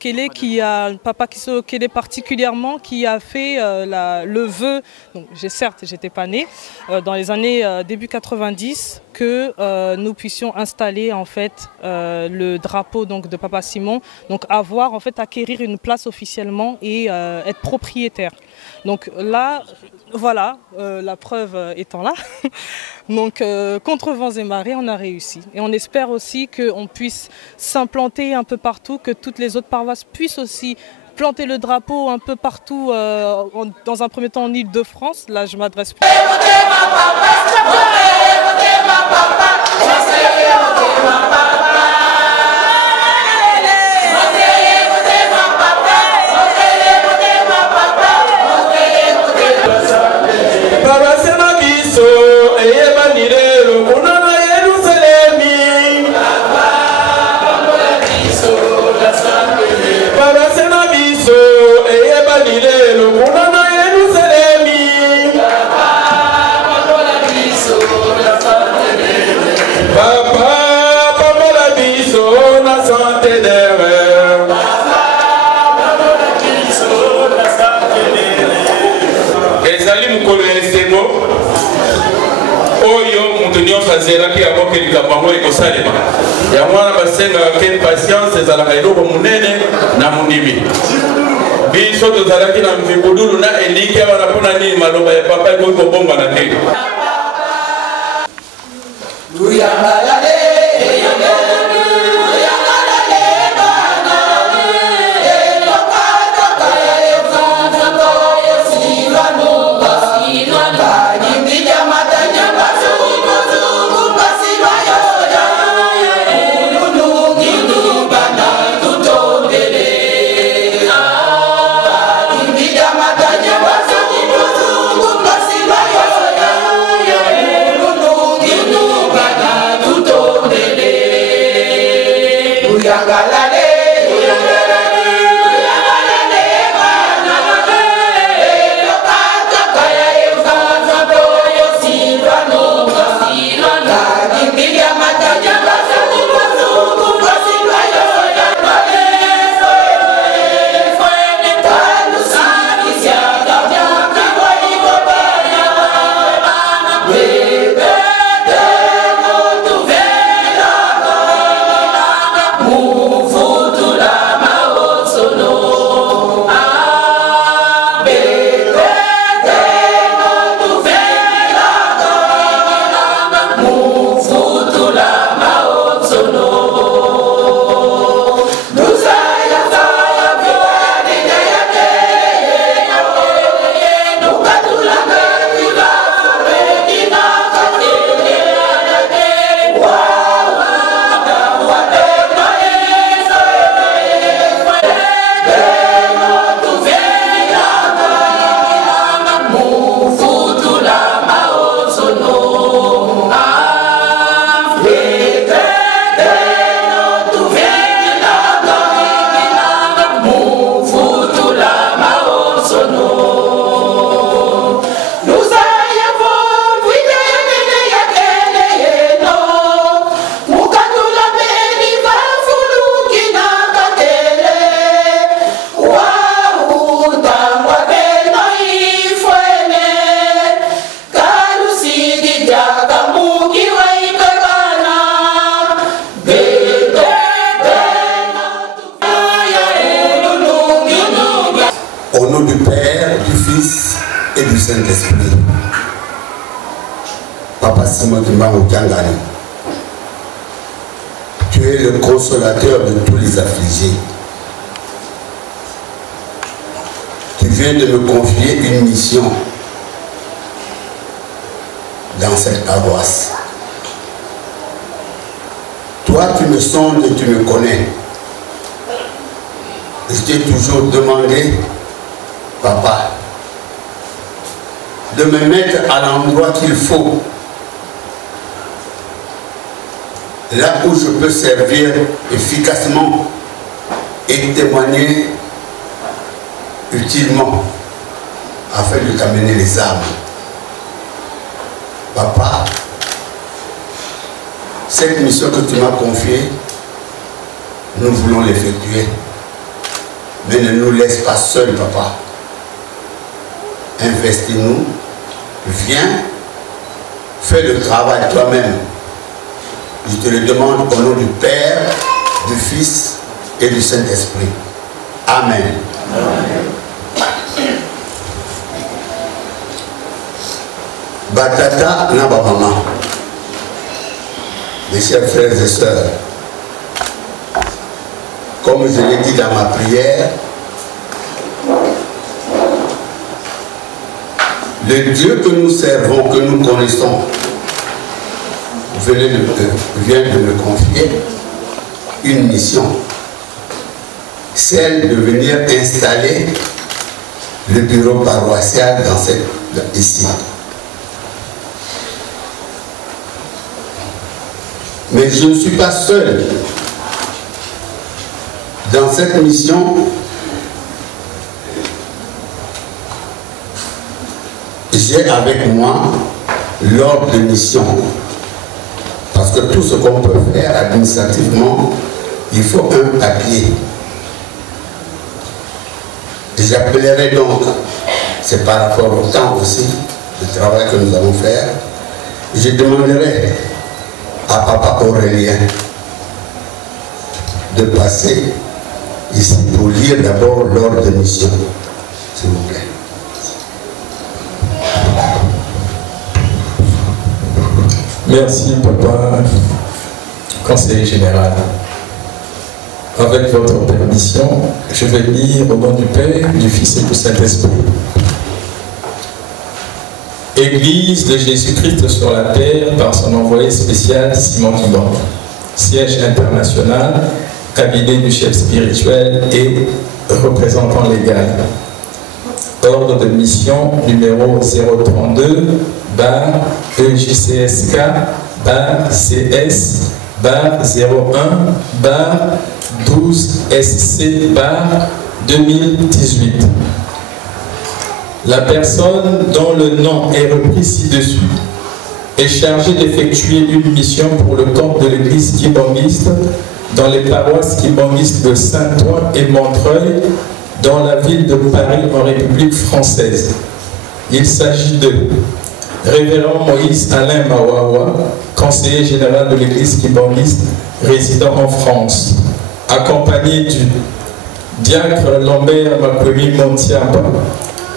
Okele Papa Kiso Okele particulièrement, qui a fait le vœu, donc certes j'étais pas née, dans les années début 90, que nous puissions installer en fait le drapeau donc, de Papa Simon, donc avoir en fait acquérir une place officiellement et être propriétaire. Donc là, voilà, la preuve étant là. Donc contre vents et marées, on a réussi. Et on espère aussi qu'on puisse s'implanter un peu partout, que toutes les autres paroisses puissent aussi planter le drapeau un peu partout, dans un premier temps en Île-de-France. Là, je m'adresse plus. Zeraki ya moke likapango ekosalema ya mwana basenga ke patience ezalaka eloko munene na munimi biso tozalaki na mvibudulu na elike wana mpona nini maloba ya papa ekoki kobomba na te. Saint-Esprit. Papa Simon Kimbangu Kiangani, tu es le consolateur de tous les affligés. Tu viens de me confier une mission dans cette paroisse. Toi, tu me sondes et tu me connais. Je t'ai toujours demandé, papa, de me mettre à l'endroit qu'il faut, là où je peux servir efficacement et témoigner utilement afin de t'amener les âmes. Papa, cette mission que tu m'as confiée, nous voulons l'effectuer. Mais ne nous laisse pas seuls, papa. Investis-nous. Viens. Fais le travail toi-même. Je te le demande au nom du Père, du Fils et du Saint-Esprit. Amen. Batata Naba Maman. Mes chers frères et sœurs, comme je l'ai dit dans ma prière, le Dieu que nous servons, que nous connaissons, vient de me confier une mission, celle de venir installer le bureau paroissial ici. Mais je ne suis pas seul. Dans cette mission, j'ai avec moi l'ordre de mission. Parce que tout ce qu'on peut faire administrativement, il faut un papier. J'appellerai donc, c'est par rapport au temps aussi, le travail que nous allons faire, je demanderai à Papa Aurélien de passer ici pour lire d'abord l'ordre de mission, s'il vous plaît. Merci, Papa, conseiller général. Avec votre permission, je vais lire au nom du Père, du Fils et du Saint-Esprit. Église de Jésus-Christ sur la terre par son envoyé spécial Simon Kiban. Siège international, cabinet du chef spirituel et représentant légal. Ordre de mission numéro 032 EJCSK CS 01 12 SC 2018. La personne dont le nom est repris ci-dessus est chargée d'effectuer une mission pour le compte de l'église kibanguiste dans les paroisses kibanguistes de Saint-Ouen et Montreuil, dans la ville de Paris en République française. Il s'agit de Révérend Moïse Alain Mawawa, conseiller général de l'église kibanguiste résidant en France, accompagné du diacre Lambert Makwemi Montiaba,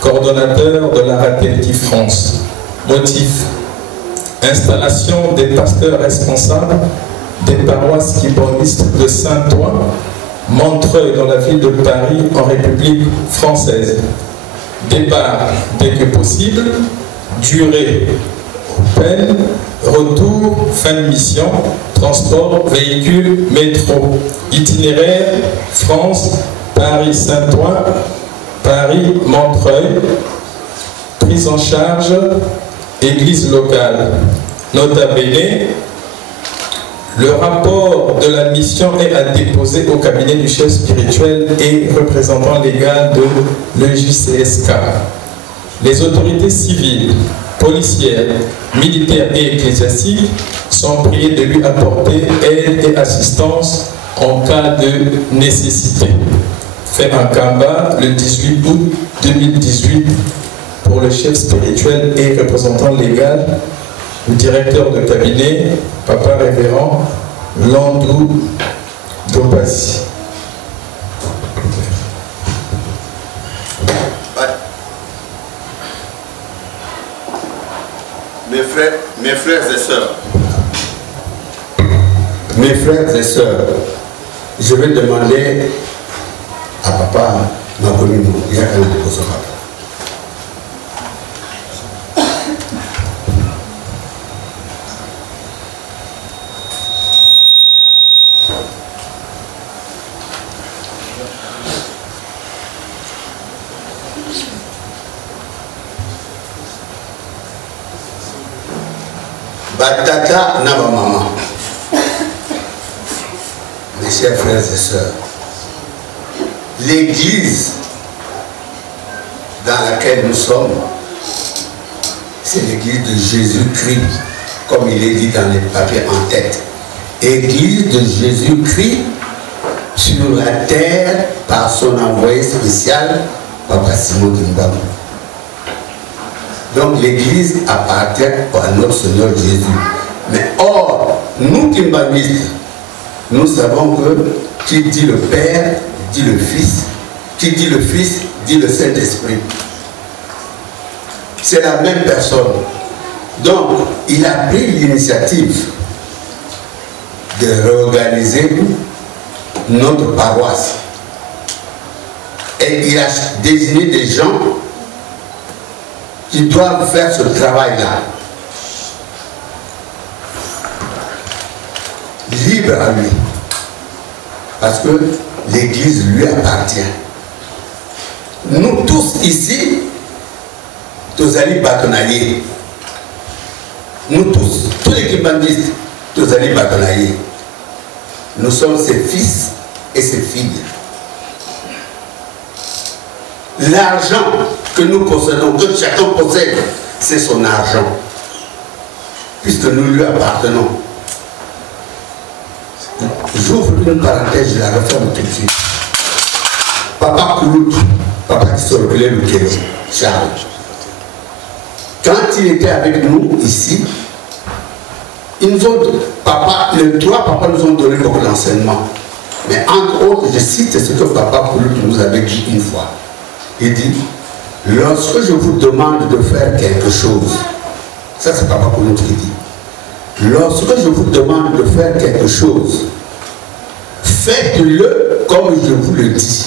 coordonnateur de la Ratelki France. Motif: installation des pasteurs responsables des paroisses kibanguistes de Saint-Ouen, Montreuil dans la ville de Paris en République française. Départ dès que possible, durée peine, retour, fin de mission, transport, véhicule, métro, itinéraire, France, Paris Saint-Ouen, Paris Montreuil, prise en charge, église locale. Nota bene, le rapport de la mission est à déposer au cabinet du chef spirituel et représentant légal de l'EJCSK. Les autorités civiles, policières, militaires et ecclésiastiques sont priées de lui apporter aide et assistance en cas de nécessité. Fait en Kamba le 18 août 2018 pour le chef spirituel et représentant légal, le directeur de cabinet, Papa Révérend Landou Dobasi. Mes frères et sœurs, je vais demander à Papa Makomimo, il y a un de vos papa. Batata Naba Maman. Mes chers frères et sœurs, l'église dans laquelle nous sommes, c'est l'église de Jésus-Christ, comme il est dit dans les papiers en tête. Église de Jésus-Christ sur la terre par son envoyé spécial, Papa Simon Kimbangu. Donc l'église appartient à notre Seigneur Jésus. Mais or, nous Kimbanguistes, nous savons que qui dit le Père, dit le Fils. Qui dit le Fils, dit le Saint-Esprit. C'est la même personne. Donc, il a pris l'initiative de réorganiser notre paroisse. Et il a désigné des gens qui doivent faire ce travail-là. Libre à lui. Parce que l'Église lui appartient. Nous tous ici, tous allés bâtonniers. Nous tous les Kimbanguistes, tous allés bâtonniers. Nous sommes ses fils et ses filles. L'argent que nous possédons, que chacun possède, c'est son argent. Puisque nous lui appartenons. J'ouvre une parenthèse, je la referme tout de suite. Papa Koulout, papa qui se reculait le Kéro, Charles. Quand il était avec nous ici, ils nous ont, les trois papas nous ont donné beaucoup d'enseignements. Mais entre autres, je cite ce que papa Koulout nous avait dit une fois. Il dit, lorsque je vous demande de faire quelque chose, ça c'est papa Koulout qui dit, lorsque je vous demande de faire quelque chose, faites-le comme je vous le dis.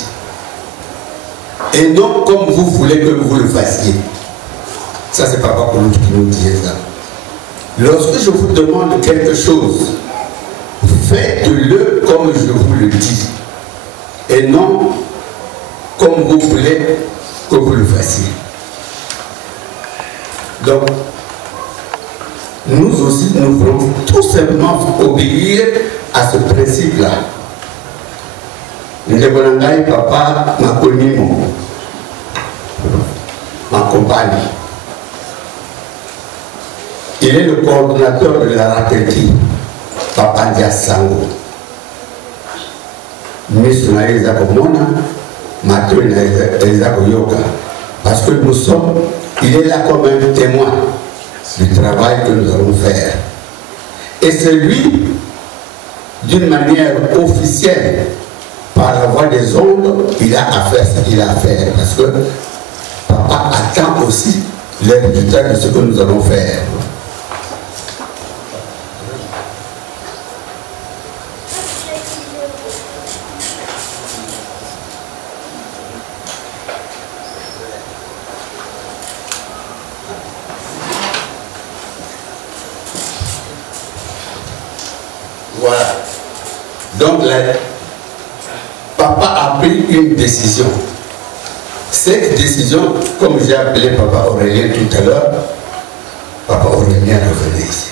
Et non comme vous voulez que vous le fassiez. Ça, c'est Papa Koulout qui nous disait ça. Lorsque je vous demande quelque chose, faites-le comme je vous le dis. Et non comme vous voulez que vous le fassiez. Donc, nous aussi, nous voulons tout simplement obéir à ce principe-là. Ndegonangai papa Makonimo, ma compagne. Il est le coordonnateur de la Rapeti, Papa Ndiasango. Miss Naïza Komona, Mathieu Naïza Koyoka. Parce que nous sommes, il est là comme un témoin du travail que nous allons faire. Et c'est lui, d'une manière officielle, par la voie des ondes, il a à faire ce qu'il a à faire. Parce que papa attend aussi les résultats de ce que nous allons faire. Voilà. Donc papa a pris une décision. Cette décision, comme j'ai appelé Papa Aurélien tout à l'heure, Papa Aurélien revenait ici.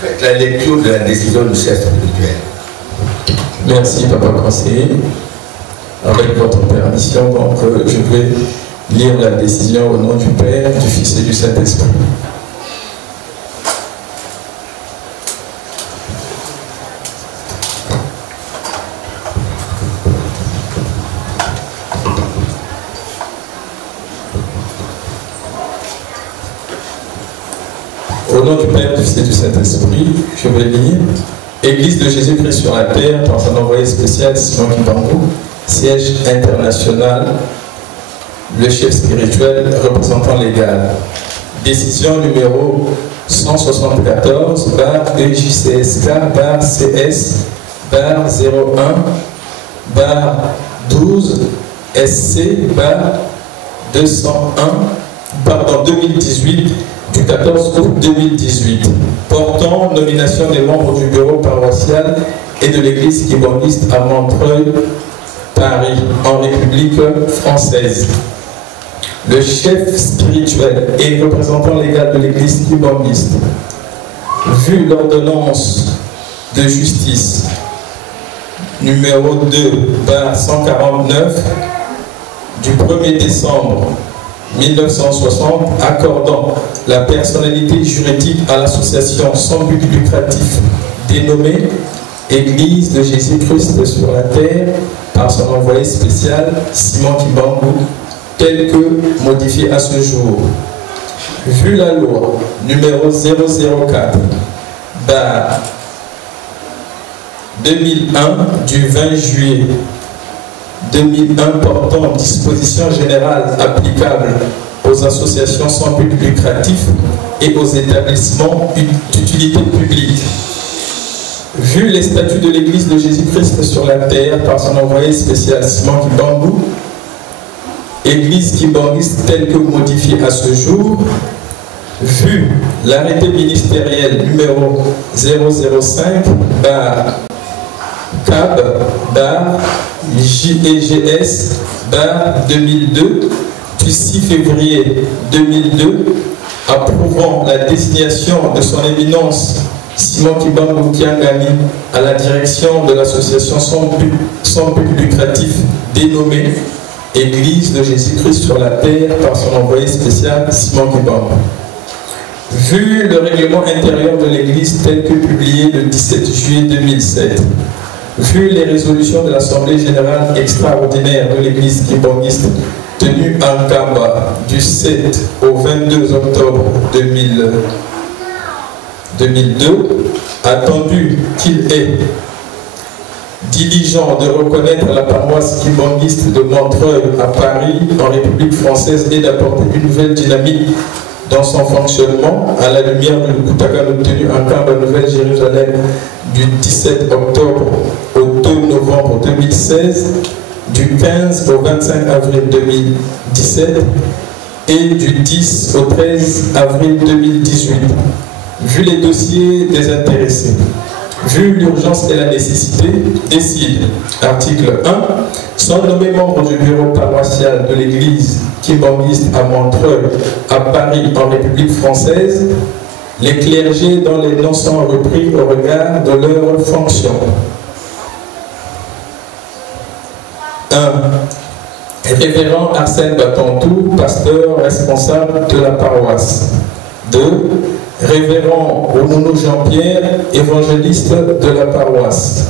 Faites la lecture de la décision du chef spirituel. Merci Papa conseiller. Avec votre permission, donc je vais lire la décision au nom du Père, du Fils et du Saint-Esprit. Au nom du Père, du Fils et du Saint-Esprit, je vais lire Église de Jésus-Christ sur la terre, par son envoyé spécial Simon Kimbangu, siège international, le chef spirituel, représentant légal. Décision numéro 174, bar EJCSK, bar CS, bar 01, bar 12, SC, bar 2018, du 14 août 2018, portant nomination des membres du bureau paroissial et de l'église kimbanguiste à Montreuil, Paris, en République française. Le chef spirituel et représentant légal de l'église kimbanguiste, vu l'ordonnance de justice numéro 2/149 du 1er décembre 1960, accordant la personnalité juridique à l'association sans but lucratif dénommée Église de Jésus-Christ sur la terre par son envoyé spécial Simon Kimbangu, tel que modifié à ce jour. Vu la loi numéro 004/2001 du 20 juillet 2001 portant dispositions générales applicables aux associations sans but lucratif et aux établissements d'utilité publique. Vu les statuts de l'Église de Jésus-Christ sur la terre par son envoyé spécial Simon Kimbangu, Église kimbanguiste telle que modifiée à ce jour, vu l'arrêté ministériel numéro 005/JEGS/2002 du 6 février 2002 approuvant la désignation de son éminence Simon Kimbangu Kiangani à la direction de l'association sans but lucratif dénommée Église de Jésus-Christ sur la terre par son envoyé spécial Simon Kimbangu. Vu le règlement intérieur de l'Église tel que publié le 17 juillet 2007, vu les résolutions de l'Assemblée générale extraordinaire de l'Église kimbanguiste tenue à Nkamba du 7 au 22 octobre 2002, attendu qu'il est diligent de reconnaître la paroisse kimbanguiste de Montreuil à Paris, en République française, et d'apporter une nouvelle dynamique dans son fonctionnement à la lumière du Kutagano tenu en Nkamba, Nouvelle-Jérusalem, du 17 octobre au 2 novembre 2016, du 15 au 25 avril 2017 et du 10 au 13 avril 2018. Vu les dossiers des intéressés, vu l'urgence et la nécessité, décide, article 1, sont nommés membres du bureau paroissial de l'Église kimbanguiste à Montreuil, à Paris, en République française, les clergés dont les noms sont repris au regard de leurs fonctions. 1. Révérend Arsène Batantou, pasteur responsable de la paroisse. 2. Révérend Ounou Jean-Pierre, évangéliste de la paroisse.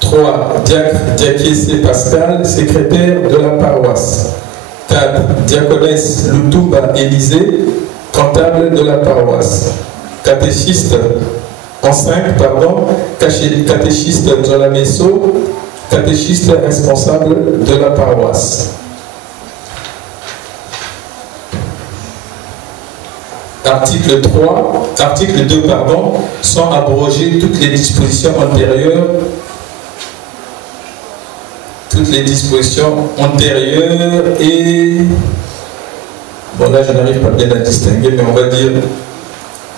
3. Diacre Diakiese Pascal, secrétaire de la paroisse. 4. Diaconesse Lutumba Élisée, comptable de la paroisse. Catéchiste, en 5, pardon, catéchiste Zolameso, catéchiste responsable de la paroisse. Article 2, pardon, sont abrogées toutes les dispositions antérieures. Et bon, là je n'arrive pas bien à distinguer, mais on va dire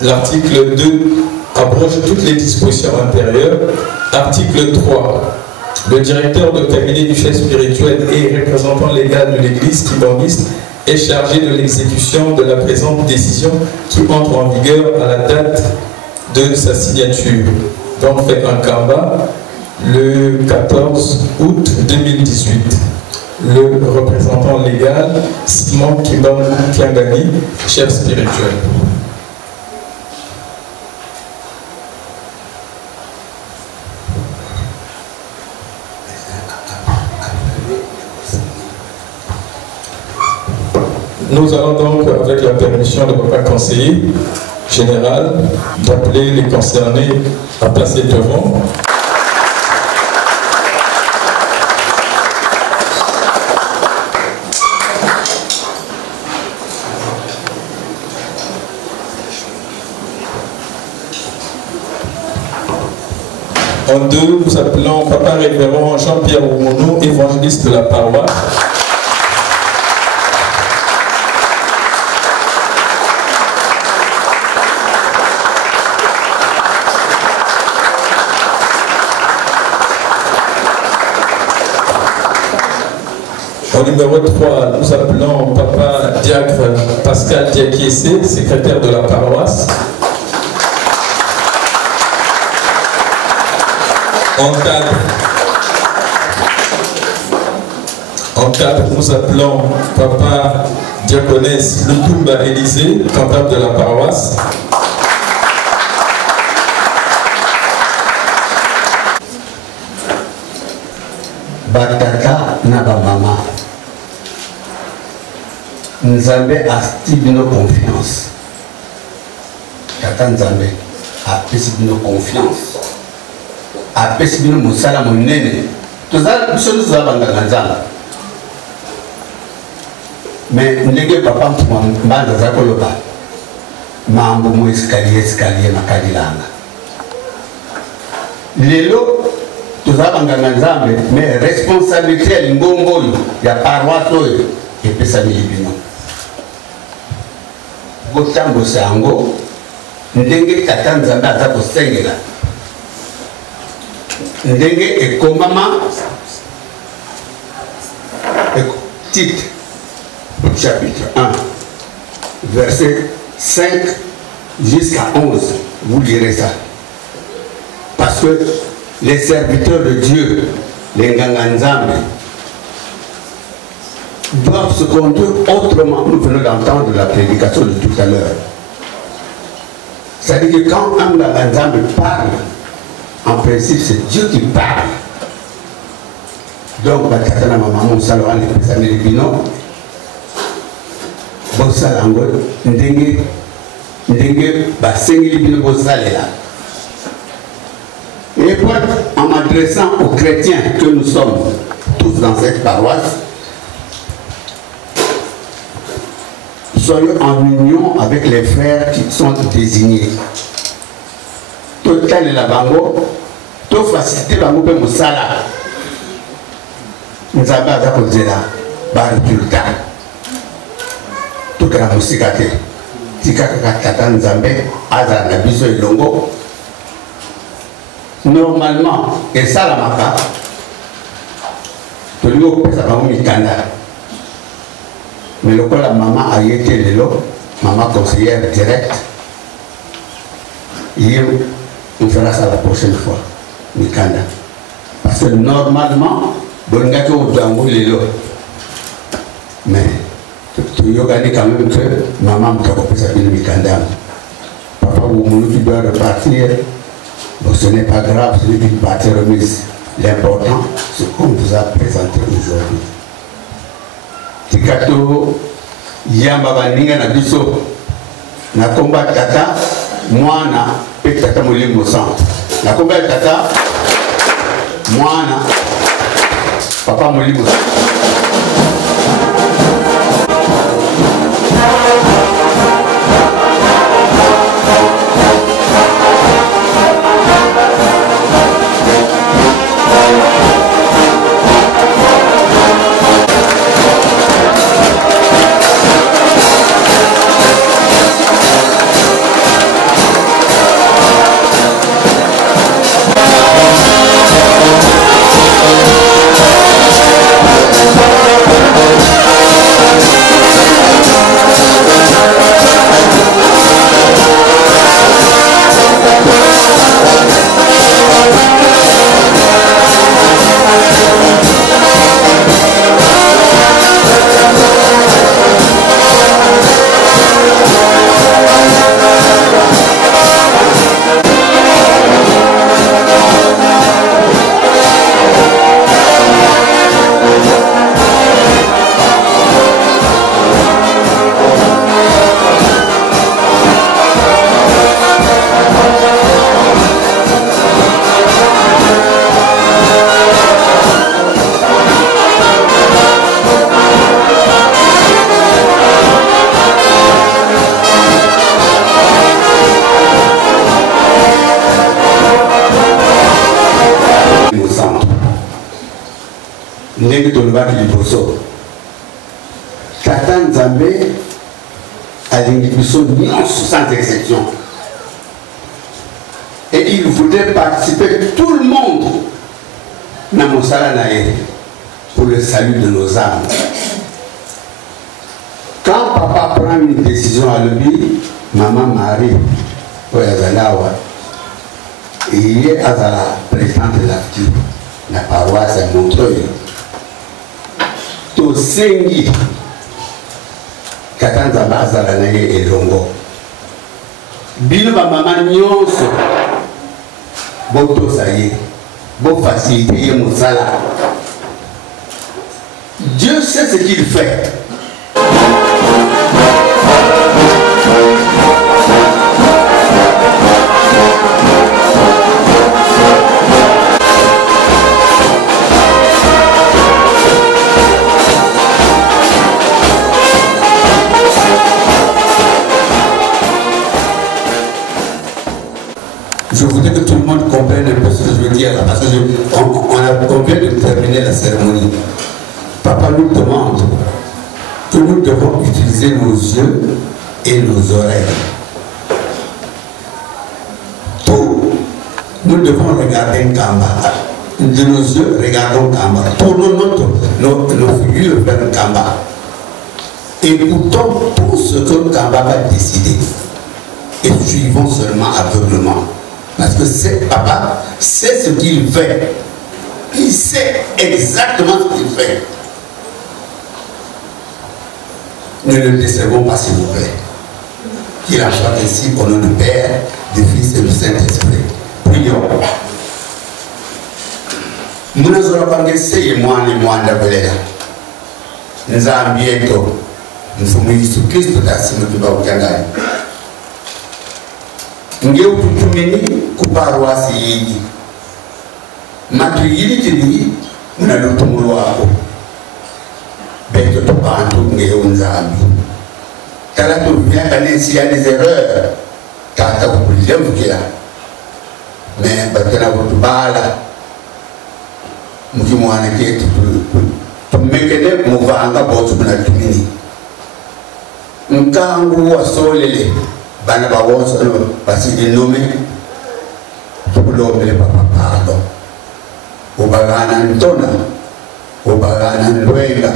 l'article 2 abroge toutes les dispositions antérieures. Article 3, le directeur de cabinet du chef spirituel et représentant légal de l'Église kimbanguiste est chargé de l'exécution de la présente décision qui entre en vigueur à la date de sa signature. Donc fait en Nkamba le 14 août 2018. Le représentant légal Simon Kimbangu Kiangani, chef spirituel. Nous allons donc, avec la permission de papa conseiller général, d'appeler les concernés à passer devant. En 2, nous appelons papa révérend Jean-Pierre Oumono, évangéliste de la paroisse. Au numéro 3, nous appelons papa diacre Pascal Diakiese, secrétaire de la paroisse. En 4, nous appelons papa diaconesse Lutumba Élisée, comptable de la paroisse. Batata na ba mama. Nzambe asti bino confiance. Tata Nzambe apesi bino confiance. Apesi bino mosala monene. Tozala biso tozala banganga Nzambe. Mais ndenge papa mbanza za koloba mambo mo escalier makalilanga. Lelo tozala banganga Nzambe, mais responsabilité ya lingongo oyo ya paroisse oyo epesami libino. Botambosa yango ndenge tata Nzambe aza kosengela, ndenge ekomama titre chapitre 1 verset 5 jusqu'à 11, vous lirez ça, parce que les serviteurs de Dieu, les Nganganzambe, doivent se conduire autrement. Nous venons d'entendre la prédication de tout à l'heure. C'est-à-dire que quand un Nganganzambe parle, en principe c'est Dieu qui parle. Donc, Batatana Maman Saloran et Pessamé Libino, Bossalango, Ndenge, Basengi Libino Bossalela. Et puis, en m'adressant aux chrétiens que nous sommes tous dans cette paroisse, soyons en union avec les frères qui sont désignés. Total et la bango, tout faciliter bango pe musala. Nous avons à cause de là, par résultat. Tout la musique a été. Tika Kata Nzambe, Azar Nabiso et Longo. Normalement, et ça la maka, tout le monde peut savoir Mikanda. Mais le coup la maman a été le lot, maman conseillère directe. Et on fera ça la prochaine fois, Mikanda. Parce que normalement, on a le lot. Mais tu as gagné quand même que maman m'a coupé sa ville Mikanda. Papa, tu dois repartir. Donc ce n'est pas grave, ce n'est qu'une partie remise. L'important, c'est qu'on vous a présenté aujourd'hui. Tikato, Yamba Baninga na biso, na combat tata, mwana, pe tata molimo sang. Na combat tata, mwana, papa molimo sang. Ndenge tolobaki liboso Tata Nzambe alingi biso nyonso sans exception, et il voulait participer tout le monde na mosala na ye pour le salut de nos âmes. Quand papa prend une décision à l'objet, maman Marie Oyazalawa et Azala présidente de la paroisse à Montreuil, Tosengi tata nzambe azala na ye elongo bino bamama nyonso botosa ye bofacilite ye mosala. Dieu sait ce qu'il fait. Je voudrais que tout le monde comprenne un peu ce que je veux dire là, parce qu'on vient de terminer la cérémonie. Papa nous demande que nous devons utiliser nos yeux et nos oreilles. Tout, nous devons regarder Kamba. De nos yeux, regardons Kamba. Tournons nos figures vers Kamba. Écoutons tout ce que Kamba va décider. Et suivons seulement aveuglement. Parce que c'est papa, c'est ce qu'il fait. Il sait exactement ce qu'il fait. Ne le décevons pas, s'il vous plaît. Qu'il en soit ainsi au nom du Père, du Fils et du Saint-Esprit. Prions. Nous nous avons essayé, moi et moi, d'appeler. Nous avons bientôt. Nous sommes Jésus-Christ, nous avons ngeu tutumeni ku paroisse yiji matu yili tini muna lutumulu wako beto tupantu ngeu nzambi tala tu vient quand s'il y a des erreurs tata ku kulemvukira mais batana ko tubala mukimwana ke tumekene muvanga botu muna tumini nkangu wasolele bana ba wonso parce qu'il nommé pour l'homme papa pardon obagana ntona obagana ndwenga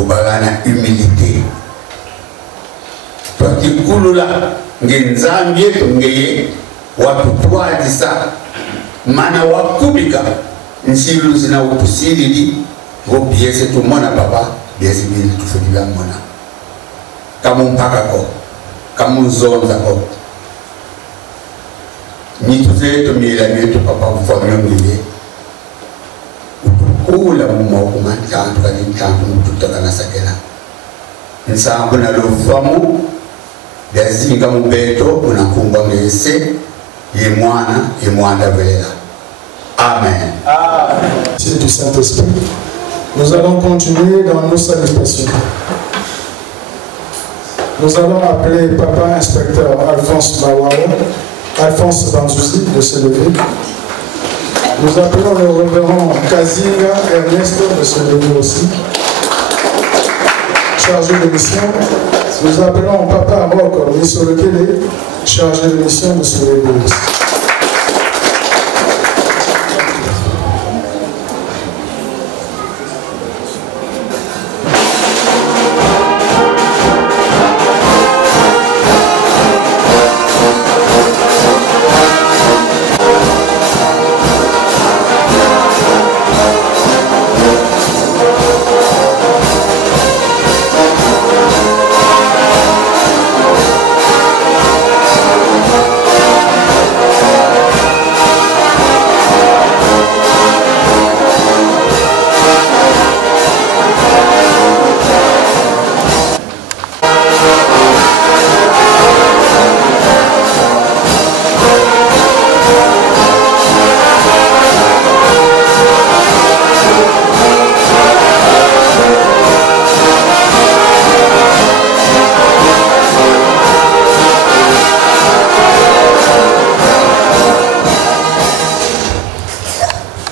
obagana humilité toi qui kulula ngenzambi yetu ngeye watu twadisa mana wakubika nsilu zina utusilili ngo biese tumona papa biese bili tufudila mona kama mpaka ko kama zonza ko nituzetu mila yetu papa mfano ngile kula mumoko mantantu kanintantu mututaka nasakela nsambu na lovamu yazinga mubeto unakumba ngese ye mwana velela. Amen. Merci du Saint-Esprit. Nous allons continuer dans nos salutations. Nous allons appeler Papa Inspecteur Alphonse Bawao, Alphonse Banzouzi de se lever. Nous appelons le révérend Kazinga Ernesto de se lever aussi, chargé de mission. Nous appelons Papa Moko Misolokele, chargé de mission de se lever aussi.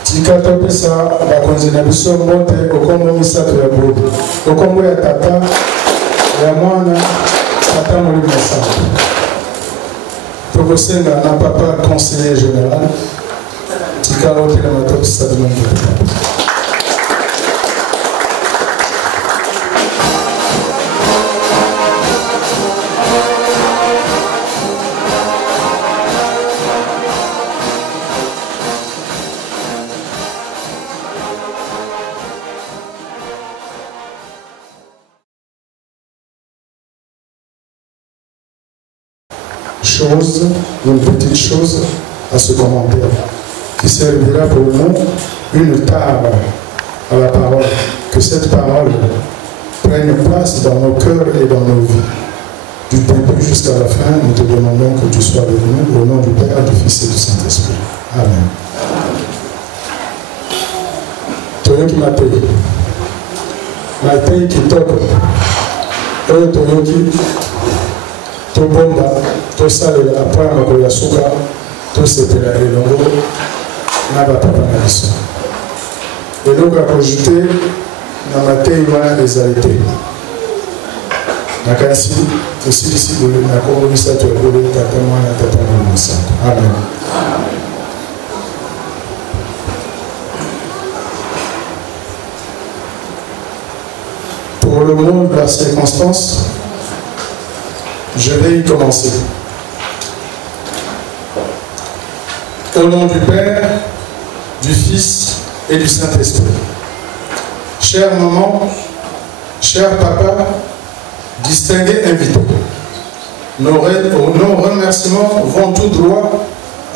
Tikatopesa bakonzi na biso mbote okombo misato ya bobo okombo ya tata ya mwana tata molimo santo tokosenga na papa conseiller général tikala otelema topesa bilongo. chose, une petite chose à ce commentaire qui servira pour nous une tare à la parole. Que cette parole prenne place dans nos cœurs et dans nos vies. Du début jusqu'à la fin, nous te demandons que tu sois avec nous au nom du Père, du Fils et du Saint-Esprit. Amen. Toyoki Matei. Matei Kitoko. Oyo Toyoki. Tobomba. Tosalela apwa makolo ya suka. Tosepela elongo. Naba papa na biso. Eloko ya kojute na Matei wana ezalite. Nakasi osilisi na Kongo misato ya bolo tata mwana tata mwana misato. Amen. Pour le mot de la circonstance, je vais y commencer. Au nom du Père, du Fils et du Saint-Esprit. Chère maman, cher papa, distingués invités, nos remerciements vont tout droit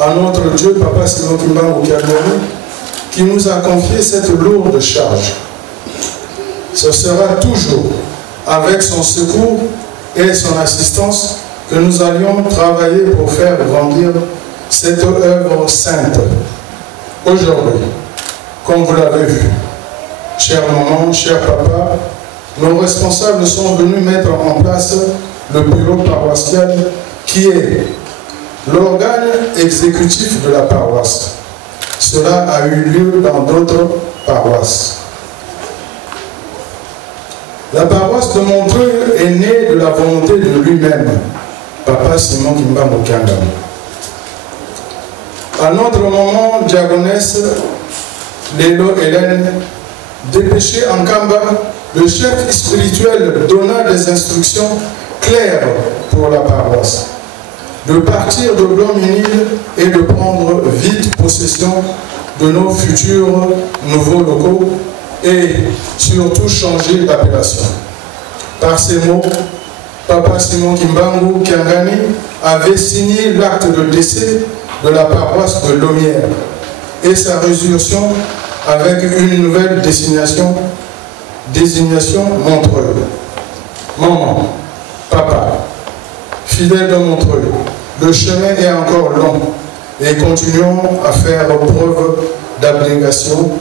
à notre Dieu, Papa Simon Kimbangu Kiagoni, qui nous a confié cette lourde charge. Ce sera toujours avec son secours et son assistance que nous allions travailler pour faire grandir cette œuvre sainte. Aujourd'hui, comme vous l'avez vu, chère maman, cher papa, nos responsables sont venus mettre en place le bureau paroissial qui est l'organe exécutif de la paroisse. Cela a eu lieu dans d'autres paroisses. La paroisse de Montreuil est née de la volonté de lui-même, Papa Simon Kimbangu Kiagoni. À notre moment, diagonesse Lélo Hélène, dépêché en Kamba, le chef spirituel donna des instructions claires pour la paroisse. De partir de Blomminil et de prendre vite possession de nos futurs nouveaux locaux et surtout changer d'appellation. Par ces mots, Papa Simon Kimbangu Kiagoni avait signé l'acte de décès de la paroisse de Lomière et sa résurrection avec une nouvelle désignation Montreuil. Maman, papa, fidèle de Montreuil, le chemin est encore long et continuons à faire preuve d'abnégation,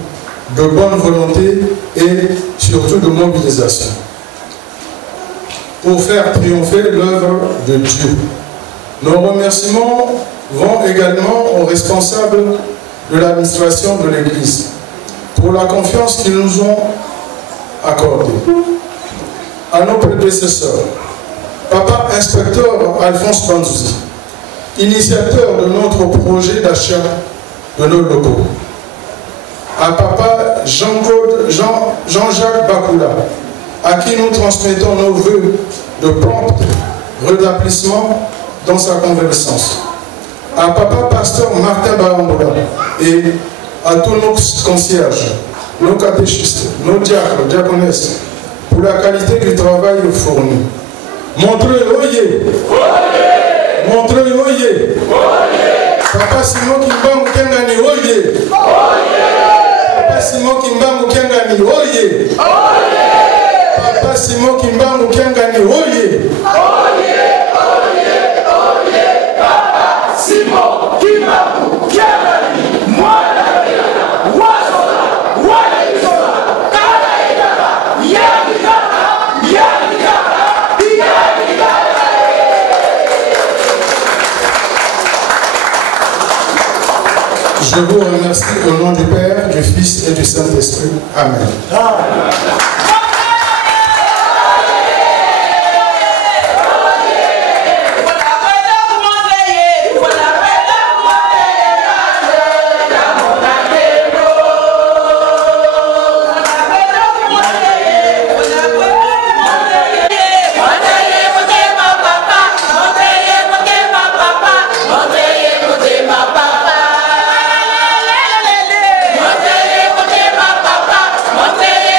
de bonne volonté et surtout de mobilisation pour faire triompher l'œuvre de Dieu. Nos remerciements vont également aux responsables de l'administration de l'Église pour la confiance qu'ils nous ont accordée. À nos prédécesseurs, Papa Inspecteur Alphonse Banzouzi, initiateur de notre projet d'achat de nos locaux. À Papa Jean-Jacques Bakula, à qui nous transmettons nos vœux de prompt rétablissement dans sa convalescence. À Papa Pasteur Martin Baramboula et à tous nos concierges, nos catéchistes, nos diacres, diaconesses, pour la qualité du travail fourni. Montreuil Oye! Montreuil Oye! Papa Simon Kimbangu Kiagoni Oye! Papa Simon Kimbangu Kiagoni Oye! Papa Simon Kimbangu Kiagoni Oye! Papa Simon Kimbangu Kiagoni Je vous remercie au nom du Père, du Fils et du Saint-Esprit. Amen. Montreuil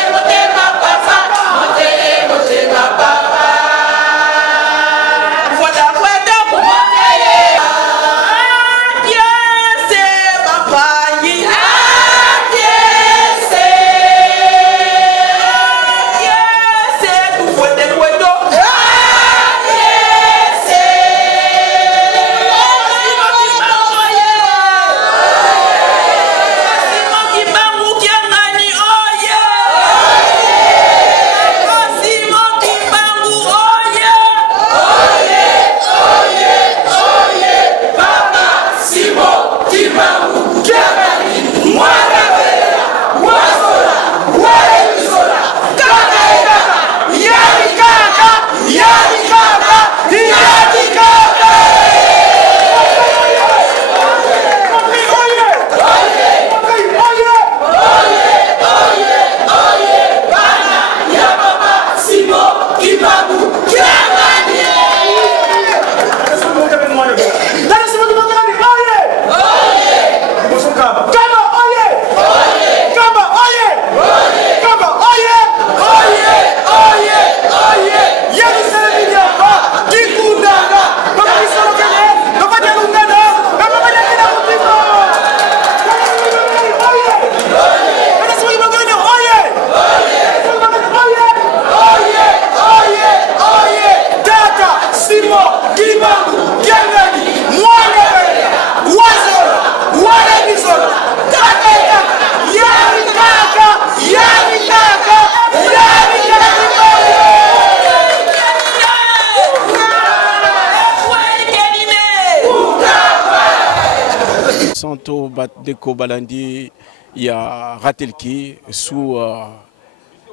to deko balandi ya Ratelki sous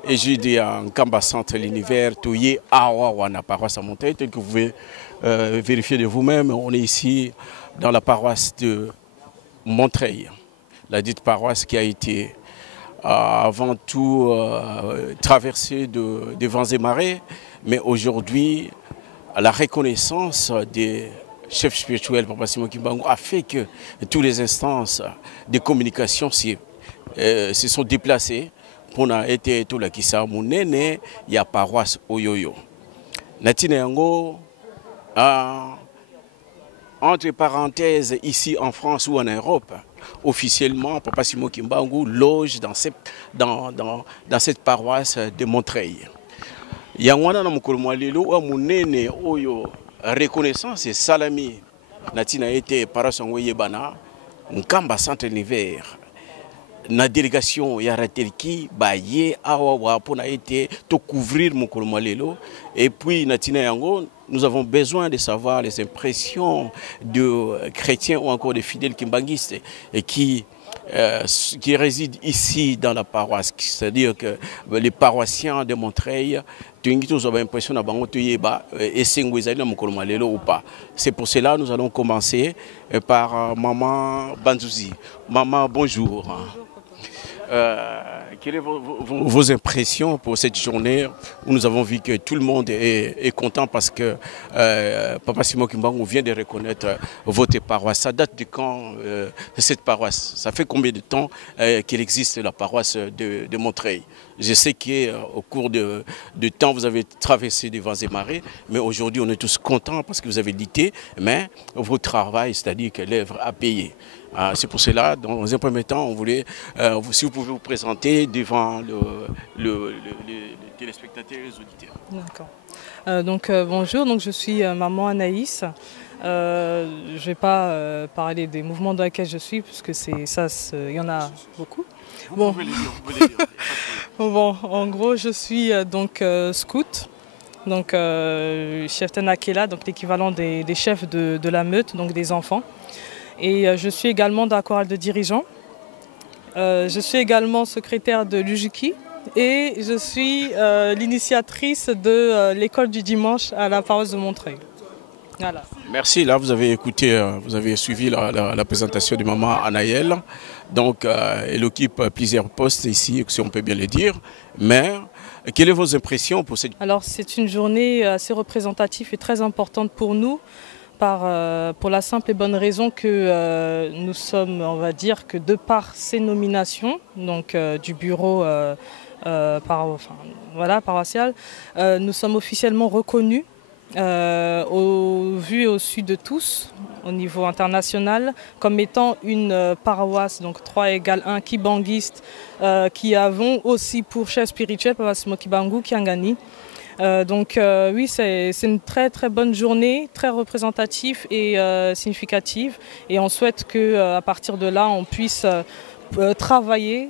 égide ya Nkamba Centre l'Univers toye awa wana paroisse à Montreuil, tel que vous pouvez vérifier de vous-même. On est ici dans la paroisse de Montreuil, la dite paroisse qui a été avant tout traversée de vents et marées, mais aujourd'hui la reconnaissance des chefs spirituels Papa Simon Kimbangu a fait que toutes les instances de communication se sont déplacées pour été tout la kisa munene ya paroisse Oyoyo. Natina yango entre parenthèses ici en France ou en Europe, officiellement Papa Simon Kimbangu loge dans cette paroisse de Montreuil. Yangwana na mukolo mwalelo wa munene oyo reconnaissance et salami natina été paroisse Ngoyebana Nkamba Centre l'Univers. La délégation Yaratelki baye awa pour na été to couvrir mon kolomalelo et puis natina yango nous avons besoin de savoir les impressions de chrétiens ou encore de fidèles kimbanguistes et qui résident ici dans la paroisse, c'est-à-dire que les paroissiens de Montreuil, c'est pour cela que nous allons commencer par Maman Banzouzi. Maman, bonjour. Quelles sont vos impressions pour cette journée où nous avons vu que tout le monde est content parce que Papa Simon Kimbangu vient de reconnaître votre paroisse. Ça date de quand cette paroisse? Ça fait combien de temps qu'il existe la paroisse de Montreuil? Je sais qu'au cours de temps, vous avez traversé des vents et marées, mais aujourd'hui, on est tous contents parce que vous avez lutté, mais votre travail, c'est-à-dire que l'œuvre a payé. C'est pour cela, dans un premier temps, on voulait, si vous pouvez vous présenter devant les téléspectateurs et les auditeurs. D'accord. Bonjour, je suis maman Anaïs. Je ne vais pas parler des mouvements dans lesquels je suis, puisque il y en a beaucoup. Vous pouvez les dire. Bon, en gros, je suis scout, chef Tanakela, donc l'équivalent des chefs de la meute, donc des enfants. Et je suis également dans la chorale de dirigeants. Je suis également secrétaire de l'UJUKI et je suis l'initiatrice de l'école du dimanche à la paroisse de Montreuil. Voilà. Merci. Là, vous avez écouté, vous avez suivi la présentation de maman Anaël. Donc, elle occupe plusieurs postes ici, si on peut bien le dire. Mais, quelles sont vos impressions pour cette... Alors, c'est une journée assez représentative et très importante pour nous. Pour la simple et bonne raison que nous sommes, on va dire, que de par ces nominations, donc du bureau paroissial, nous sommes officiellement reconnus au vu et au su de tous, au niveau international, comme étant une paroisse, donc 3 égale 1, kibanguiste, qui avons aussi pour chef spirituel Papa Simon Kimbangu Kiangani. Oui, c'est une très très bonne journée, très représentative et significative. Et on souhaite qu'à partir de là, on puisse travailler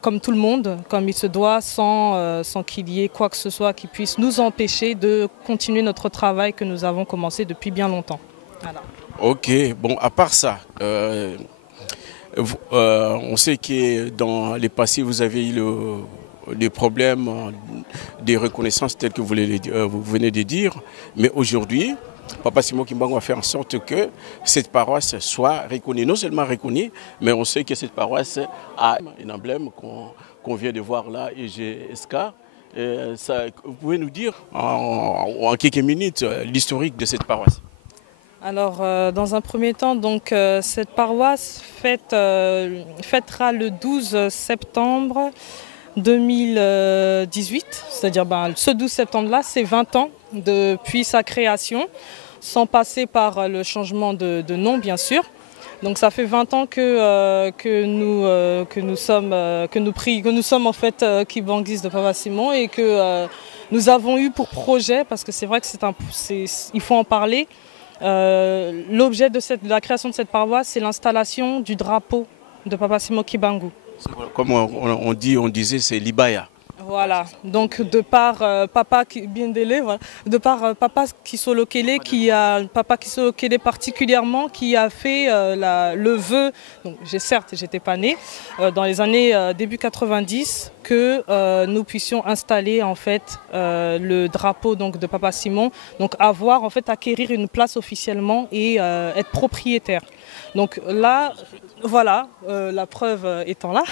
comme tout le monde, comme il se doit, sans qu'il y ait quoi que ce soit qui puisse nous empêcher de continuer notre travail que nous avons commencé depuis bien longtemps. Voilà. Ok, bon, à part ça, on sait que dans les passés, vous avez eu des problèmes de reconnaissance tels que vous venez de dire, mais aujourd'hui, Papa Simon Kimbangu va faire en sorte que cette paroisse soit reconnue, non seulement reconnue, mais on sait que cette paroisse a un emblème qu'on vient de voir là, EGSK. Vous pouvez nous dire en quelques minutes l'historique de cette paroisse? Alors, dans un premier temps, cette paroisse fêtera le 12 septembre 2018, c'est-à-dire ce 12 septembre-là, c'est 20 ans depuis sa création, sans passer par le changement de nom, bien sûr. Donc ça fait 20 ans que nous sommes en fait kibanguistes de Papa Simon et que nous avons eu pour projet, parce que c'est vrai que il faut en parler, l'objet de la création de cette paroisse, c'est l'installation du drapeau de Papa Simon Kimbangu. Comme on disait, c'est l'Ibaya. Voilà, donc de par Papa Biendele, voilà, de par Papa Kisolokele, Papa Kisolokele particulièrement, qui a fait le vœu, donc certes j'étais pas née, dans les années début 90, que nous puissions installer en fait le drapeau donc de Papa Simon, donc avoir en fait acquérir une place officiellement et être propriétaire. Donc là, voilà, la preuve étant là.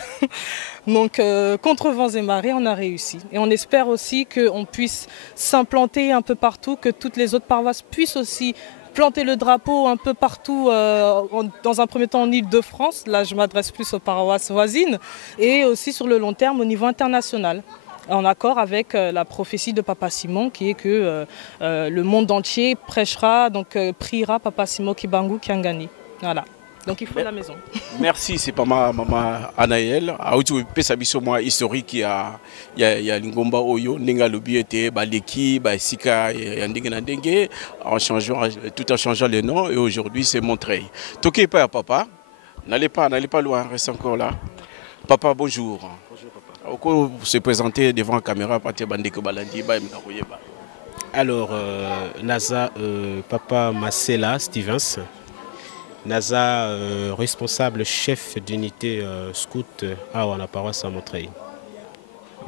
Donc contre vents et marées, on a réussi. Et on espère aussi qu'on puisse s'implanter un peu partout, que toutes les autres paroisses puissent aussi planter le drapeau un peu partout, dans un premier temps en Île-de-France. Là, je m'adresse plus aux paroisses voisines. Et aussi sur le long terme au niveau international. En accord avec la prophétie de Papa Simon, qui est que le monde entier prêchera, donc priera Papa Simon Kimbangu Kiangani. Voilà. Donc il faut la maison. Merci, c'est pas maman Anaël. Aoutou pesa biso moi historique ya Lingomba Oyo ninga lobi était baleki sika ya ndenge na ndenge en changeant tout en changeant les noms et aujourd'hui c'est Montreuil. Toké pas papa. N'allez pas loin, reste encore là. Papa bonjour. Bonjour papa. Oko se présenter devant la caméra partir bandeko balandi ba mkakoyeba. Alors Naza Papa Masela Stevens. Naza, responsable chef d'unité scout à la paroisse à Montreuil.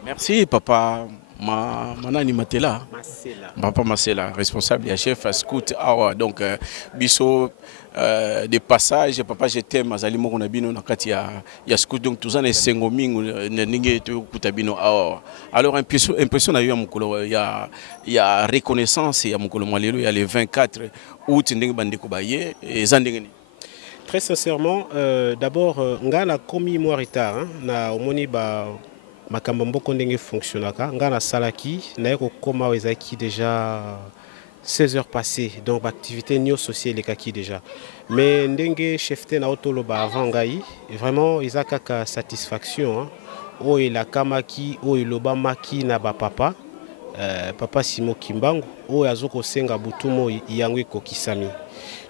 Merci papa Manani Matela. Papa Masela, responsable et chef scout à donc biso des passages papa je t'aime azali moko na bino na kati ya scout donc tous en sengomingo ninge to kutabino alors impression na yo mukolo ya reconnaissance ya mukolo mwalelo ya le 24 août ndenge bandeko baye ezandenge. Très sincèrement, d'abord, nga na komi moi retard, na omoni ba makambo mboko ndenge fonctionnaka, nga na salaki, na yeko koma wezaki déjà 16 heures passées, donc l'activité nyo sociale kaki déjà. Mais ndenge chefté na otoloba avant ngai, vraiment ils a kaka satisfaction, o la kamaki, o loba maki na ba papa. Papa Simon Kimbangu o azoko senga butumo yango kokisami.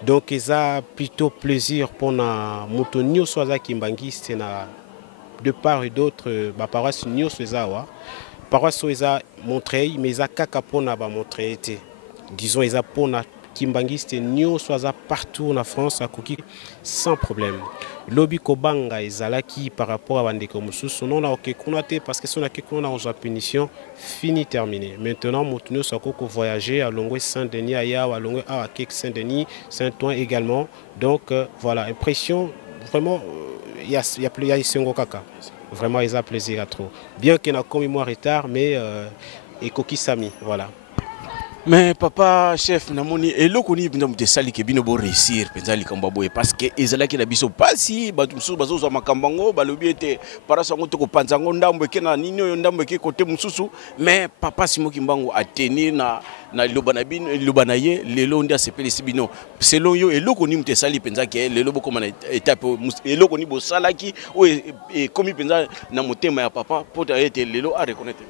Donc ça plutôt plaisir pour na moto nyonso aza kimbangiste na de part et d'autre ba paroisse nyonso ezawa. Paroisse eza Montreuil mais za kaka pona ba Montreuil te. Disons eza pona kimbangiste nyonso aza partout en France à koki sans problème. Lobi kobanga ezalaki par rapport à bandeko mususu non na okekunate parce que son akekuna aux punition fini terminé. Maintenant motunyo sakoko voyager à Longwe Saint-Denis à Yawa Longwe à Kek Saint-Denis Saint-Ouen également. Donc voilà, impression vraiment il y a Sengo kaka. Vraiment ils a plaisir à trop. Bien qu'il y ait comme moi retard mais et koki sami voilà. Mais papa chef namoni eloko ni binda mute sali ke bino bo réussir penza likambo boye parce que ezala ki na biso pasi batu mususu bazo makambango balobi ete para sango to ko panzango ndambo ke na nini yo ndambo ke côté mususu mais papa Simon Kimbangu a tenir na lobana bino lobana ye lelo ndia sepeli sibino selon yo eloko ni mute sali penza ke lelo boko mana étape eloko ni bo salaki o e komi penza na motema ya papa pota ete lelo a reconnaître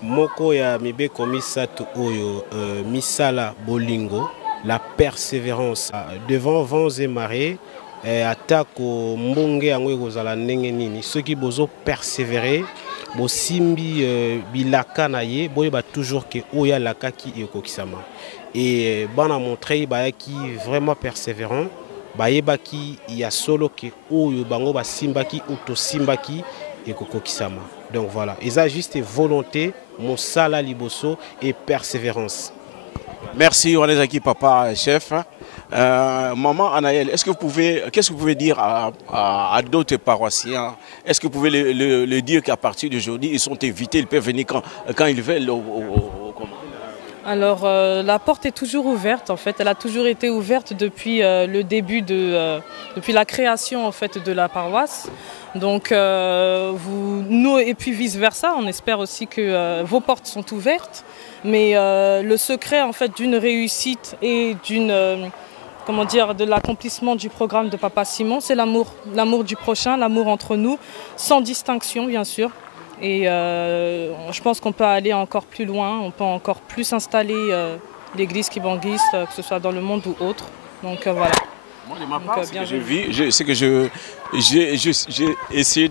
moko ya mibe komisatu oyo misala bolingo la persévérance devant vents et marées atako mbonge yango ekozala ndenge nini soki bozo persévérer bosimbi bilaka na ye boyeba toujours que oya lakaki ekokisama et bana Montreuil bayaki vraiment persévérant bayebaki ya solo que oyo bango basimbaki utosimbaki ekokokisama. Donc voilà, ils ont juste volonté, mon sala liboso et persévérance. Merci, on est aquí papa chef. Maman Anaël, qu'est-ce que vous pouvez dire à d'autres paroissiens? Est-ce que vous pouvez le dire qu'à partir d'aujourd'hui, ils sont invités, ils peuvent venir quand ils veulent Alors la porte est toujours ouverte en fait, elle a toujours été ouverte depuis le début depuis la création en fait de la paroisse. Donc nous et puis vice versa, on espère aussi que vos portes sont ouvertes. Mais le secret en fait d'une réussite et de l'accomplissement du programme de Papa Simon, c'est l'amour du prochain, l'amour entre nous, sans distinction bien sûr. Et je pense qu'on peut aller encore plus loin, on peut encore plus installer l'église kibanguiste, que ce soit dans le monde ou autre. Donc voilà. Moi, de ma part, c'est que j'ai essayé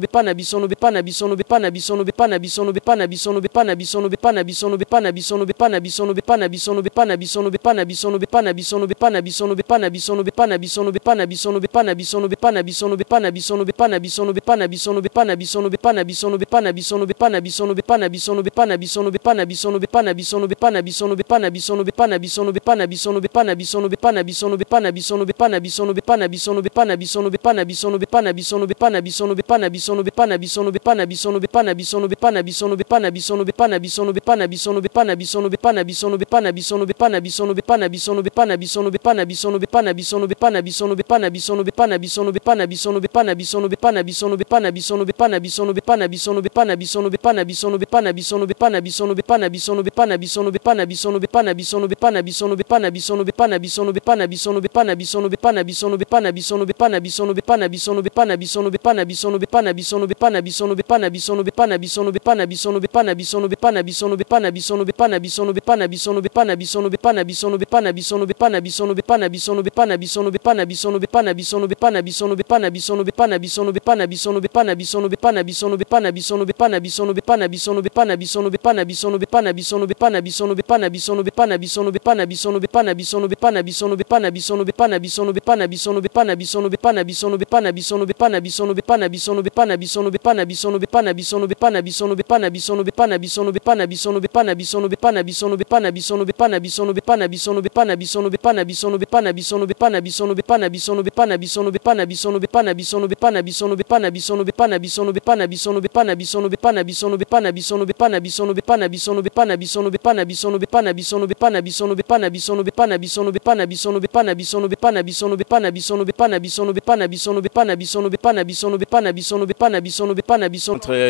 Bepana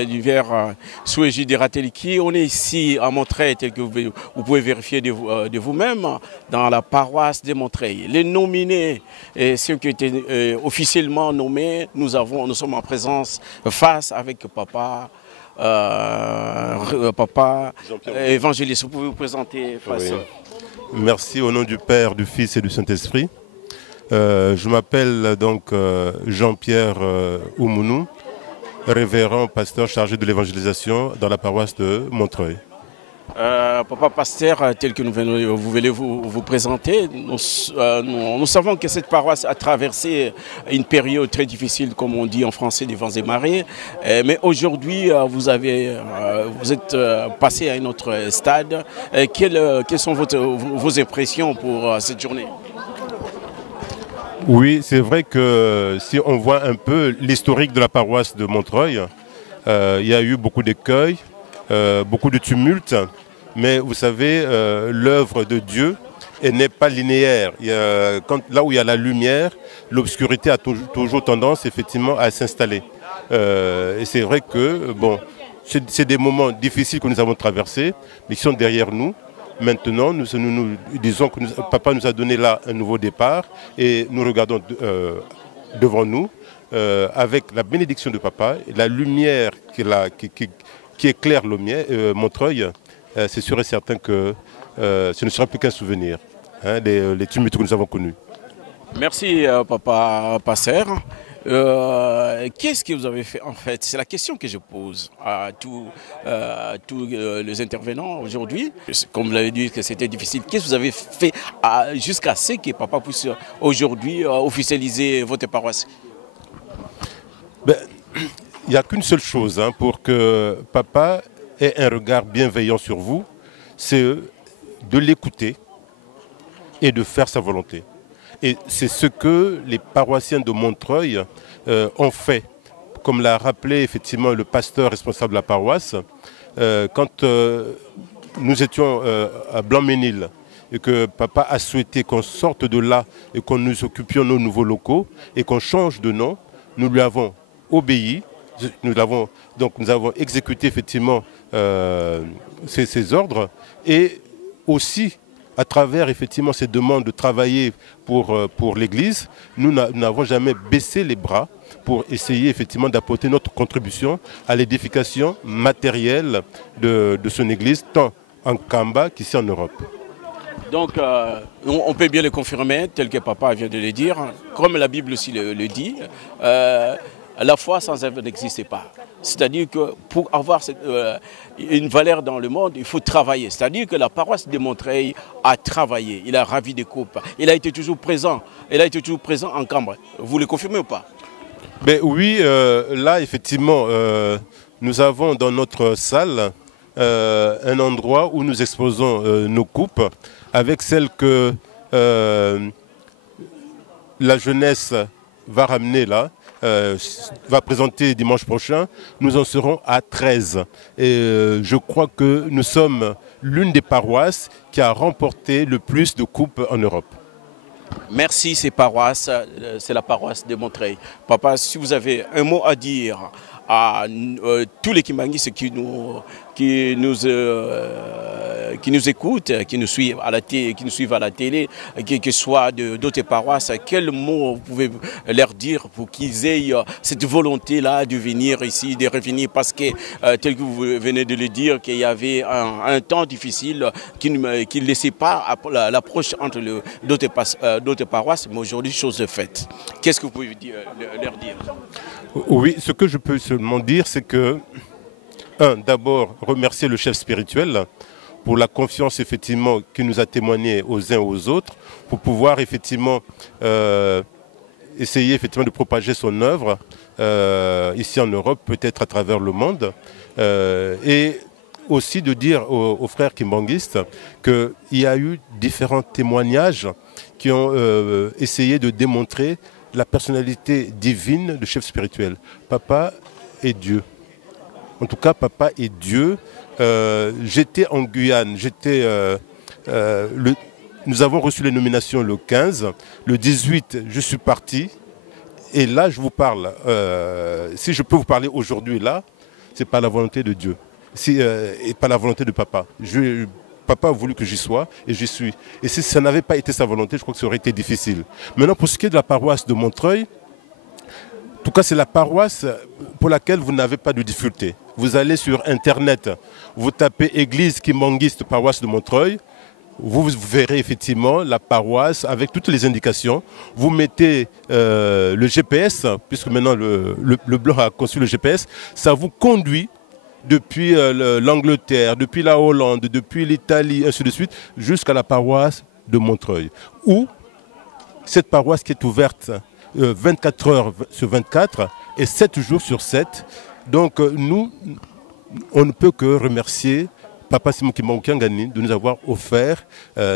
D'hiver sous égide de Rateliki. On est ici à Montreuil, tel que vous pouvez vérifier de vous-même, dans la paroisse de Montreuil. Les nominés et ceux qui ont été officiellement nommés, nous sommes en présence face avec Papa. Papa évangéliste, vous pouvez vous présenter face. Oui. Merci au nom du Père, du Fils et du Saint-Esprit. Je m'appelle donc Jean-Pierre Oumounou, révérend pasteur chargé de l'évangélisation dans la paroisse de Montreuil. Papa pasteur, tel que vous venez vous présenter, nous savons que cette paroisse a traversé une période très difficile, comme on dit en français, des vents et marées. Mais aujourd'hui, vous êtes passé à un autre stade. Quelles sont vos impressions pour cette journée? Oui, c'est vrai que si on voit un peu l'historique de la paroisse de Montreuil, il y a eu beaucoup d'écueils, beaucoup de tumultes, mais vous savez, l'œuvre de Dieu n'est pas linéaire. Là où il y a la lumière, l'obscurité a toujours tendance effectivement à s'installer. Et c'est vrai que bon, c'est des moments difficiles que nous avons traversés, mais qui sont derrière nous. Maintenant, nous disons que Papa nous a donné là un nouveau départ et nous regardons devant nous avec la bénédiction de Papa, la lumière qui éclaire Montreuil. C'est sûr et certain que ce ne sera plus qu'un souvenir, hein, les tumultes que nous avons connus. Merci Papa Passer. Qu'est-ce que vous avez fait en fait? C'est la question que je pose à tous les intervenants aujourd'hui. Comme vous l'avez dit que c'était difficile, qu'est-ce que vous avez fait jusqu'à ce que Papa puisse aujourd'hui officialiser votre paroisse? Il n'y a qu'une seule chose pour que Papa ait un regard bienveillant sur vous, c'est de l'écouter et de faire sa volonté. Et c'est ce que les paroissiens de Montreuil ont fait. Comme l'a rappelé effectivement le pasteur responsable de la paroisse, quand nous étions à Blanc-Ménil et que Papa a souhaité qu'on sorte de là et qu'on nous occupions nos nouveaux locaux et qu'on change de nom, nous lui avons obéi. Nous avons exécuté effectivement ces ordres et aussi à travers effectivement ces demandes de travailler pour l'Église, nous n'avons jamais baissé les bras pour essayer effectivement d'apporter notre contribution à l'édification matérielle de son Église, tant en Kamba qu'ici en Europe. Donc on peut bien le confirmer, tel que Papa vient de le dire, comme la Bible aussi le dit, la foi sans œuvre n'existe pas. C'est-à-dire que pour avoir une valeur dans le monde, il faut travailler. C'est-à-dire que la paroisse de Montreuil a travaillé. Il a ravi des coupes. Il a été toujours présent. Il a été toujours présent en Cambre. Vous le confirmez ou pas? Ben oui, là, effectivement, nous avons dans notre salle un endroit où nous exposons nos coupes avec celles que la jeunesse va ramener là. Va présenter dimanche prochain, nous en serons à 13. Et je crois que nous sommes l'une des paroisses qui a remporté le plus de coupes en Europe. Merci ces paroisses, c'est la paroisse de Montreuil. Papa, si vous avez un mot à dire à tous les Kimbanguistes qui nous écoutent, qui nous suivent à la télé, que ce soit d'autres paroisses, quel mot vous pouvez leur dire pour qu'ils aient cette volonté-là de venir ici, de revenir, parce que, tel que vous venez de le dire, qu'il y avait un temps difficile qui ne laissait pas l'approche entre d'autres paroisses, mais aujourd'hui, chose est faite. Qu'est-ce que vous pouvez leur dire? Oui, ce que je peux seulement dire, c'est que, d'abord, remercier le chef spirituel pour la confiance effectivement qu'il nous a témoigné aux uns aux autres, pour pouvoir effectivement essayer effectivement de propager son œuvre ici en Europe, peut-être à travers le monde, et aussi de dire aux frères kimbanguistes qu'il y a eu différents témoignages qui ont essayé de démontrer la personnalité divine du chef spirituel. Papa est Dieu. En tout cas, Papa est Dieu. J'étais en Guyane. Nous avons reçu les nominations le 15. Le 18, je suis parti. Et là, je vous parle. Si je peux vous parler aujourd'hui, là, ce n'est pas la volonté de Dieu. Et pas la volonté de Papa. Papa a voulu que j'y sois et j'y suis. Et si ça n'avait pas été sa volonté, je crois que ça aurait été difficile. Maintenant, pour ce qui est de la paroisse de Montreuil, en tout cas, c'est la paroisse pour laquelle vous n'avez pas de difficulté. Vous allez sur Internet, vous tapez Église Kimbanguiste paroisse de Montreuil, vous verrez effectivement la paroisse avec toutes les indications. Vous mettez le GPS, puisque maintenant le blanc a conçu le GPS, ça vous conduit depuis l'Angleterre, depuis la Hollande, depuis l'Italie, ainsi de suite, jusqu'à la paroisse de Montreuil. Où cette paroisse qui est ouverte 24 heures sur 24 et 7 jours sur 7. Donc nous, on ne peut que remercier Papa Simon Kimbangu Kiangani de nous avoir offert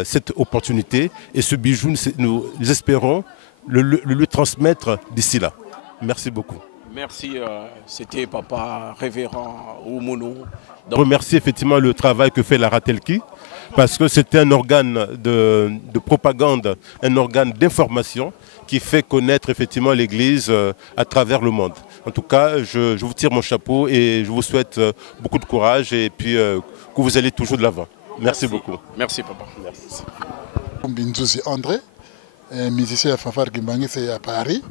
cette opportunité. Et ce bijou, nous espérons le lui transmettre d'ici là. Merci beaucoup. Merci, c'était Papa Révérend Oumono. Remercier effectivement le travail que fait la Ratelki, parce que c'était un organe de propagande, un organe d'information qui fait connaître effectivement l'Église à travers le monde. En tout cas, je vous tire mon chapeau et je vous souhaite beaucoup de courage et puis que vous allez toujours de l'avant. Merci beaucoup. Merci Papa. Merci. Binzouzi André, musicien à Fanfare Kimbanguiste à Paris.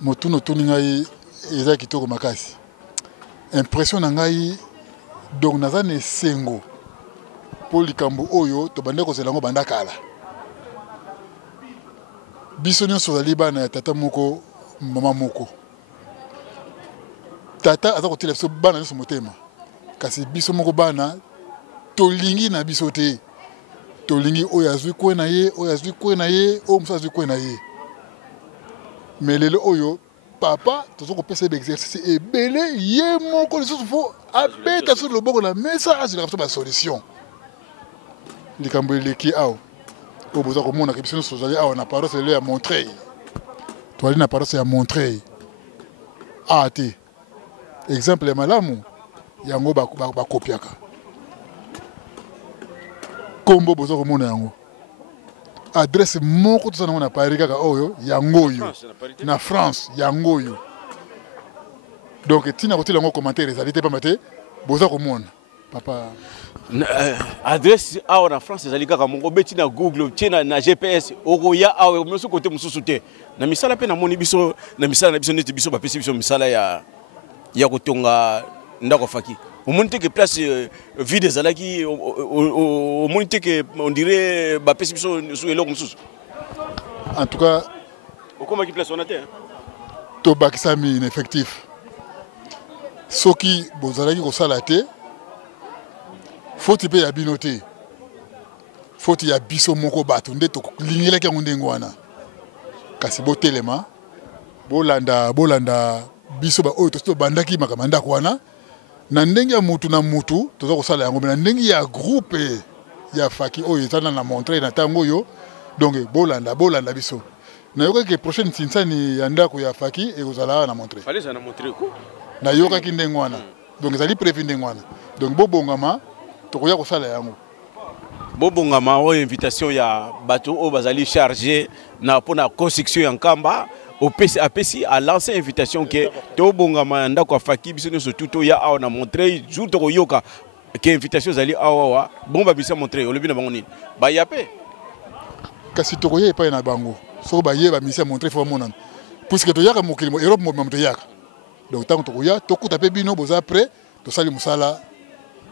Motuno tuningai eza kitoko makasi. Impression nangai donc nazane sengo pour likambo oyo to bande ko zelango banda kala. Biso nyonso zali bana ya tata moko mama moko. Tata aza kotela biso bana nyonso motema. Kasi biso moko bana tolingi na biso te. Tolingi oyo azwi kwena ye, oyo azwi kwena ye, oyo musa azwi kwena ye. Mais lelo oyo papa tozo ko pesa d'exercice et belé yé moko lisusu fo abeta sur le boko na mesa azila ka ba solution likambo eleki awo o boza ko mona ke biso sozali awo na paroisse le ya Montreuil to ali na paroisse ya Montreuil ate exemple malamu yango ba kopiaka kombo boza ko mona yango adresse moko to na Paris kaka oyo yangoyo na France yangoyo donc tina ko tilango commentaire ezalité pas maté boza ko mona papa adresse awa na France ezali kaka mongo beti na Google tina na GPS okoya awa mosu côté mosusu te na misala pe na moni biso na misala na biso neti biso ba pesi biso misala ya kotonga ndako faki. Au moins que place vide ezalaki au moins que on dirait ba pesi biso sur eloko mosusu. En tout cas okoma ki place on a te to bakisami ineffectif soki bozalaki kosala te faute pe ya bino te faute ya biso moko bato nde tolingelaki yango ndenge wana kasi botelema bolanda biso oyo tobandaki makambo ya ndako wana na ndenge ya mutu na mutu toza kosala yango na ndenge ya groupe ya faki oyo ezana na montre na ntango oyo donc bolanda biso nayokaki prochaine sinsani ya ndako ya faki ekozala na montre nayokaki ndenge wana donc ezali prévu ndenge wana donc bobongama tokoya kosala yango bobongama oyo invitation ya bato oyo bazali chargé na mpona construction ya nkamba apesi a lancé invitation ke tobongama ya ndako afaki biso nyonso tu toya awa na montre jour tokoyoka ke invitation ezali awawa bon babisa montre olobi na bango nini baya pe kasi tokoya epai na bango soko baye bamisa montre fo bamonana puisque toyaka mokili Europe mobima toyaka donc ntango tokoya tokuta mpe bino boza prêt tosali mosala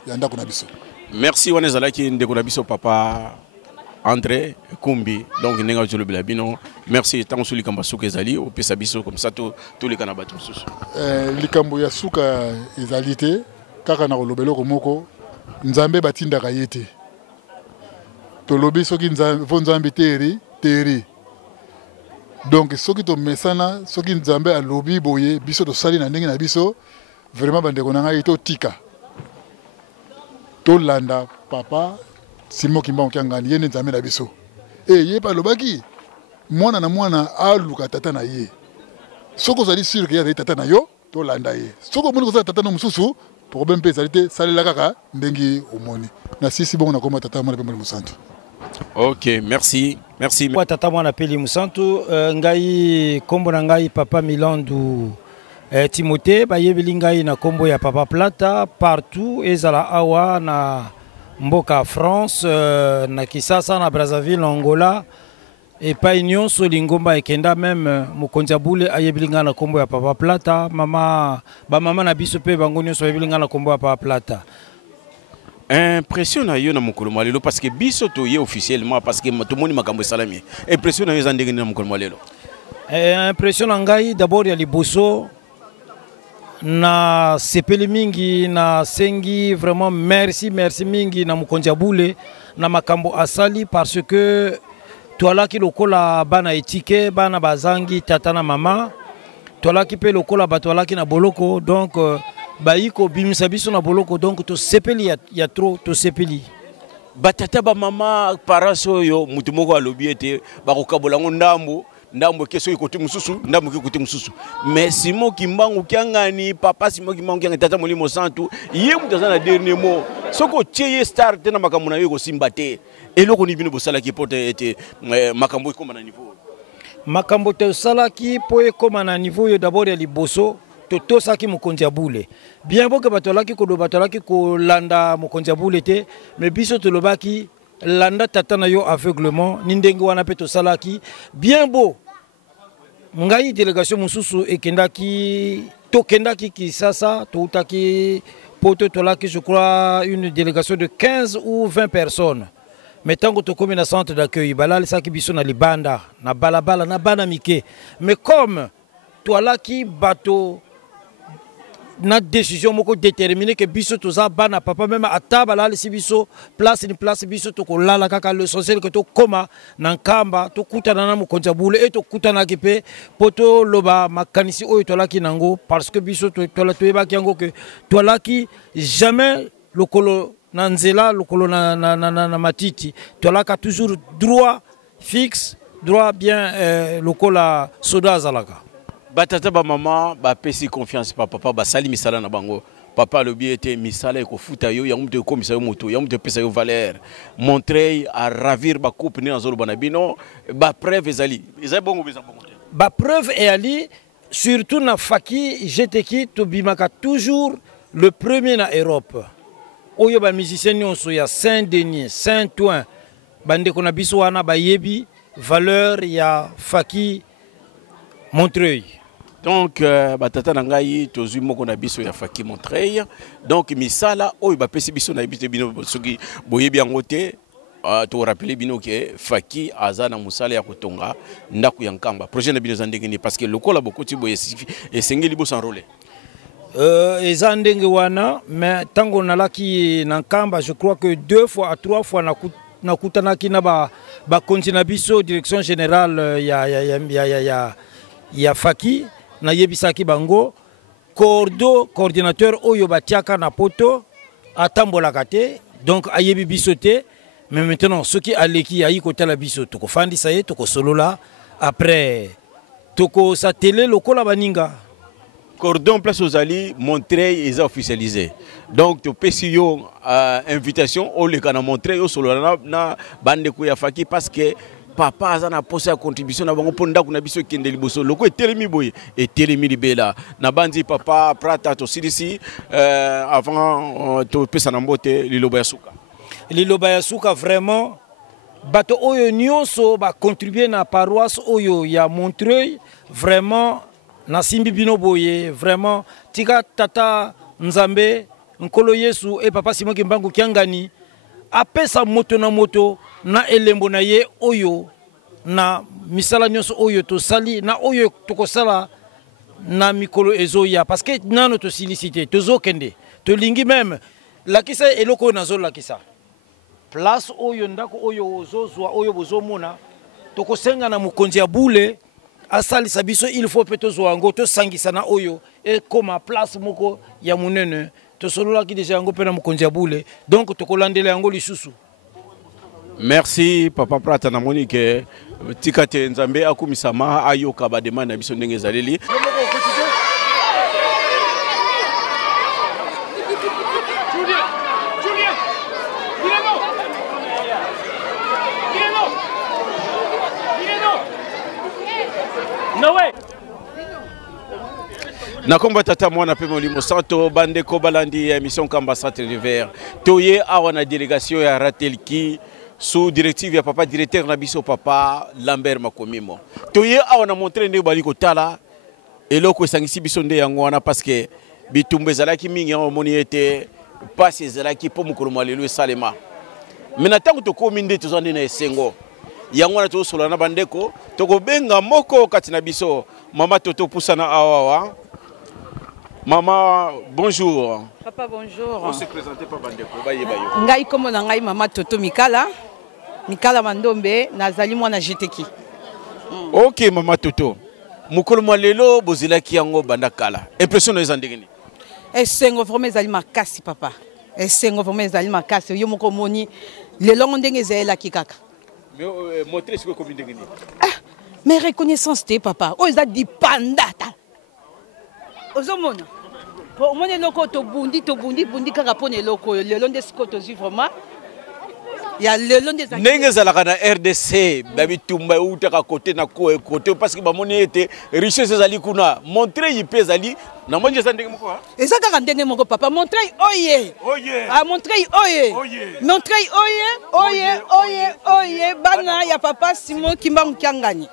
ya ndako na biso. Merci wana ezalaki ndeko na biso papa André Kumbi donc nenga jolobela bino merci tango suli kamba suka ezali opesa biso comme ça tous les kanabatu mosusu likambo ya suka ezali te kaka na kolobela ko moko nzambe batindaka ye te tolobi soki nzambe teri donc soki to mesana soki nzambe alobi boye biso tosali na ndenge na biso vraiment bandeko na ngai to tika to landa papa Simon Kimbangu Kiangani yene nzambe na biso ye pa lobaki mwana na mwana aluka tata na ye soko zali sûr que ya tata na yo to landa ye soko moni ko sa tata no mususu problème pe zali te salela kaka ndengi omoni na sisi bongo na koma tata mwana pe mwana musantu. Ok, merci. Merci. Moi tata mwana peli musantu ngai kombo na ngai papa Milandu Timothée bayebeli ngai na kombo ya papa Plata partout ezala awa na mboka France na Kisasa na Brazzaville Angola et pas union solingomba ekenda même mokonza bule ayebeli ngai na kombo ya papa Plata mama na biso pe bango nyonso ayebeli ngai na kombo ya papa Plata. Impression na yo na mokolo malelo parce que biso to ye officiellement parce que tout moni makambo salami impression na yo zandenge na mokolo malelo impression na ngai d'abord ya liboso na sepeli mingi na sengi vraiment merci mingi na mokonzi bule na makambo asali parce que toalaki lokola bana etike bana bazangi tata na mama toalaki pe lokola batolaki na boloko donc baiko bimisa biso na boloko donc to sepeli ya trop to sepeli batata ba mama paraso yo mutu moko alobi ete bakokabolango ndambo keso ikote mususu ndambo ikote mususu mais Simon Kimbangu Kiangani papa Simon Kimbangu Kiangani tata molimo santu ye mutaza na dernier mot soko tieye star tena makambo na yo ko simba te eloko ni bino bosala ki pote ete makambo ikoma na niveau makambo te salaki po ekoma na niveau yo d'abord ya liboso to saki mokonzi bule bien boke batolaki ko batolaki ko landa mokonzi bule te mais biso to lobaki landa tata na yo aveuglement ni ndenge wana pe to salaki bien beau ngai délégation mususu ekendaki to kendaki Kisasa to utaki poto tolaki je crois une délégation de 15 ou 20 personnes mais tango to komi na centre d'accueil balali saki biso na libanda na balabala na bana mike mais comme toalaki bato na décision moko déterminée que biso toza bana papa même ataba la si biso place biso to kolala kaka le social que to koma na nkamba to kutana na mokonza bule et to kutana kipe poto loba makanisi oyo tolaki nango parce que biso to yebaki yango que tolaki jamais lokolo na nzela lokolo na matiti tolaka toujours droit fixe droit bien lokola soda zalaka batata ba mama ba pesi confiance papa ba sali misala na bango papa lobi était misala eko futa yo yango mte komisa yo moto yango mte pesa yo valeur montrer à ravir ba coupe ni azolo bana bino ba preuve ezali bongo ba preuve et ali surtout na faki jeteki to bimaka toujours le premier na Europe oyo ba musicien nyonso ya Saint-Denis Saint-Ouen bande kona biso wana ba yebi valeur ya faki Montreuil. Donc batata na ngai tozui moko na biso ya faki Montreuil donc misala oyo ba pesi biso na biso bino soki boyebi yango te to rappeler bino ke faki azana musala ya kotonga ndaku ya nkamba projet na bino zandenge ni parce que lokola bokoti boye esengeli bo sans rôle eza ndenge wana, mais tango nalaki na Nkamba, je crois que 2 fois à 3 fois nakutanaki na ba kontina biso direction générale ya Faki na yebisaki bango coordinateur oyo batiaka na poto atambolaka te, donc ayebi biso te. Mais maintenant ce qui aleki ayi kotala biso toko fandisa ye toko solola après toko satele lokola baninga. Cordon Place aux Ali, Montreuil est officialisé. Donc, tu peux si yo invitation au le kana Montreuil au solo na bande ko ya Faki parce que papa azana posé la contribution na bango ponda kuna biso kende liboso loko etelemi boye etelemi libela na bandi papa prata to sidisi avant to pesa na mbote liloba ya suka. Liloba ya suka vraiment bato oyo nyonso ba contribuer na paroisse oyo ya Montreuil vraiment na simbi bino boye vraiment tika tata Nzambe nkolo Yesu et papa Simon Kimbangu Kiangani apesa moto na elembo na ye oyo na misala nyonso oyo to sali na oyo tokosala na mikolo ezoya parce que nano to silicité to zokende to lingi même lakisa eloko nazo lakisa place oyo ndako oyo ozozwa oyo bozomona tokosenga na mukonzi ya bule asali sabiso il faut peut tozwa yango to sangisa na oyo et comme place moko ya munene to solola ki déjà yango pena mukonzi ya bule donc tokolandela yango lisusu. Merci papa Prata na Monique tikate Nzambe akumisama ayoka ba demande na biso ndenge zaleli. Nakomba tata mwana pe molimo santo bande ko balandi émission Kamba Centre l'hiver toye awa na délégation ya Ratelki sous directive ya papa directeur na biso papa Lambert Makomimo toye awa na montrer ndeko bali kotala eloko esangisi biso nde yango wana parce que bitumbe zalaki mingi en moni ete passe zalaki po mukolo malelo esalema mais na tango to komi nde tozande na esengo yango na to solo na bandeko toko benga moko kati na biso mama Toto pusana awa. Maman, bonjour. Papa, bonjour. On se présente pas bandeko. Ngai komo na ngai mama Toto Mikala. Mikala Mandombe, nazali mwana jeteki. Ok, mama Toto. Mukolo malelo bozilaki yango bandakala. Impression na ezandengeni. Esengo vraiment ezali makasi papa. Esengo vraiment ezali makasi. Yo moko moni lelongo ndenge ezela kikaka. Mais montrer ce que comme ndengeni. Mais reconnaissance te papa. O eza dipandata. Ozomona. Pour moi, les bundi kaka pone loko le long des côtes vraiment. Il y a le long des Nenga zalaka na RDC babi tumba utaka côté na côté parce que ba moni était richesse zali kuna montrer yipe zali na monje za ndenge moko ha. Eza kaka ndenge moko papa montrer oye. Ah montrer oye. Montrer oye bana ya papa Simon Kimbangu Kiangani.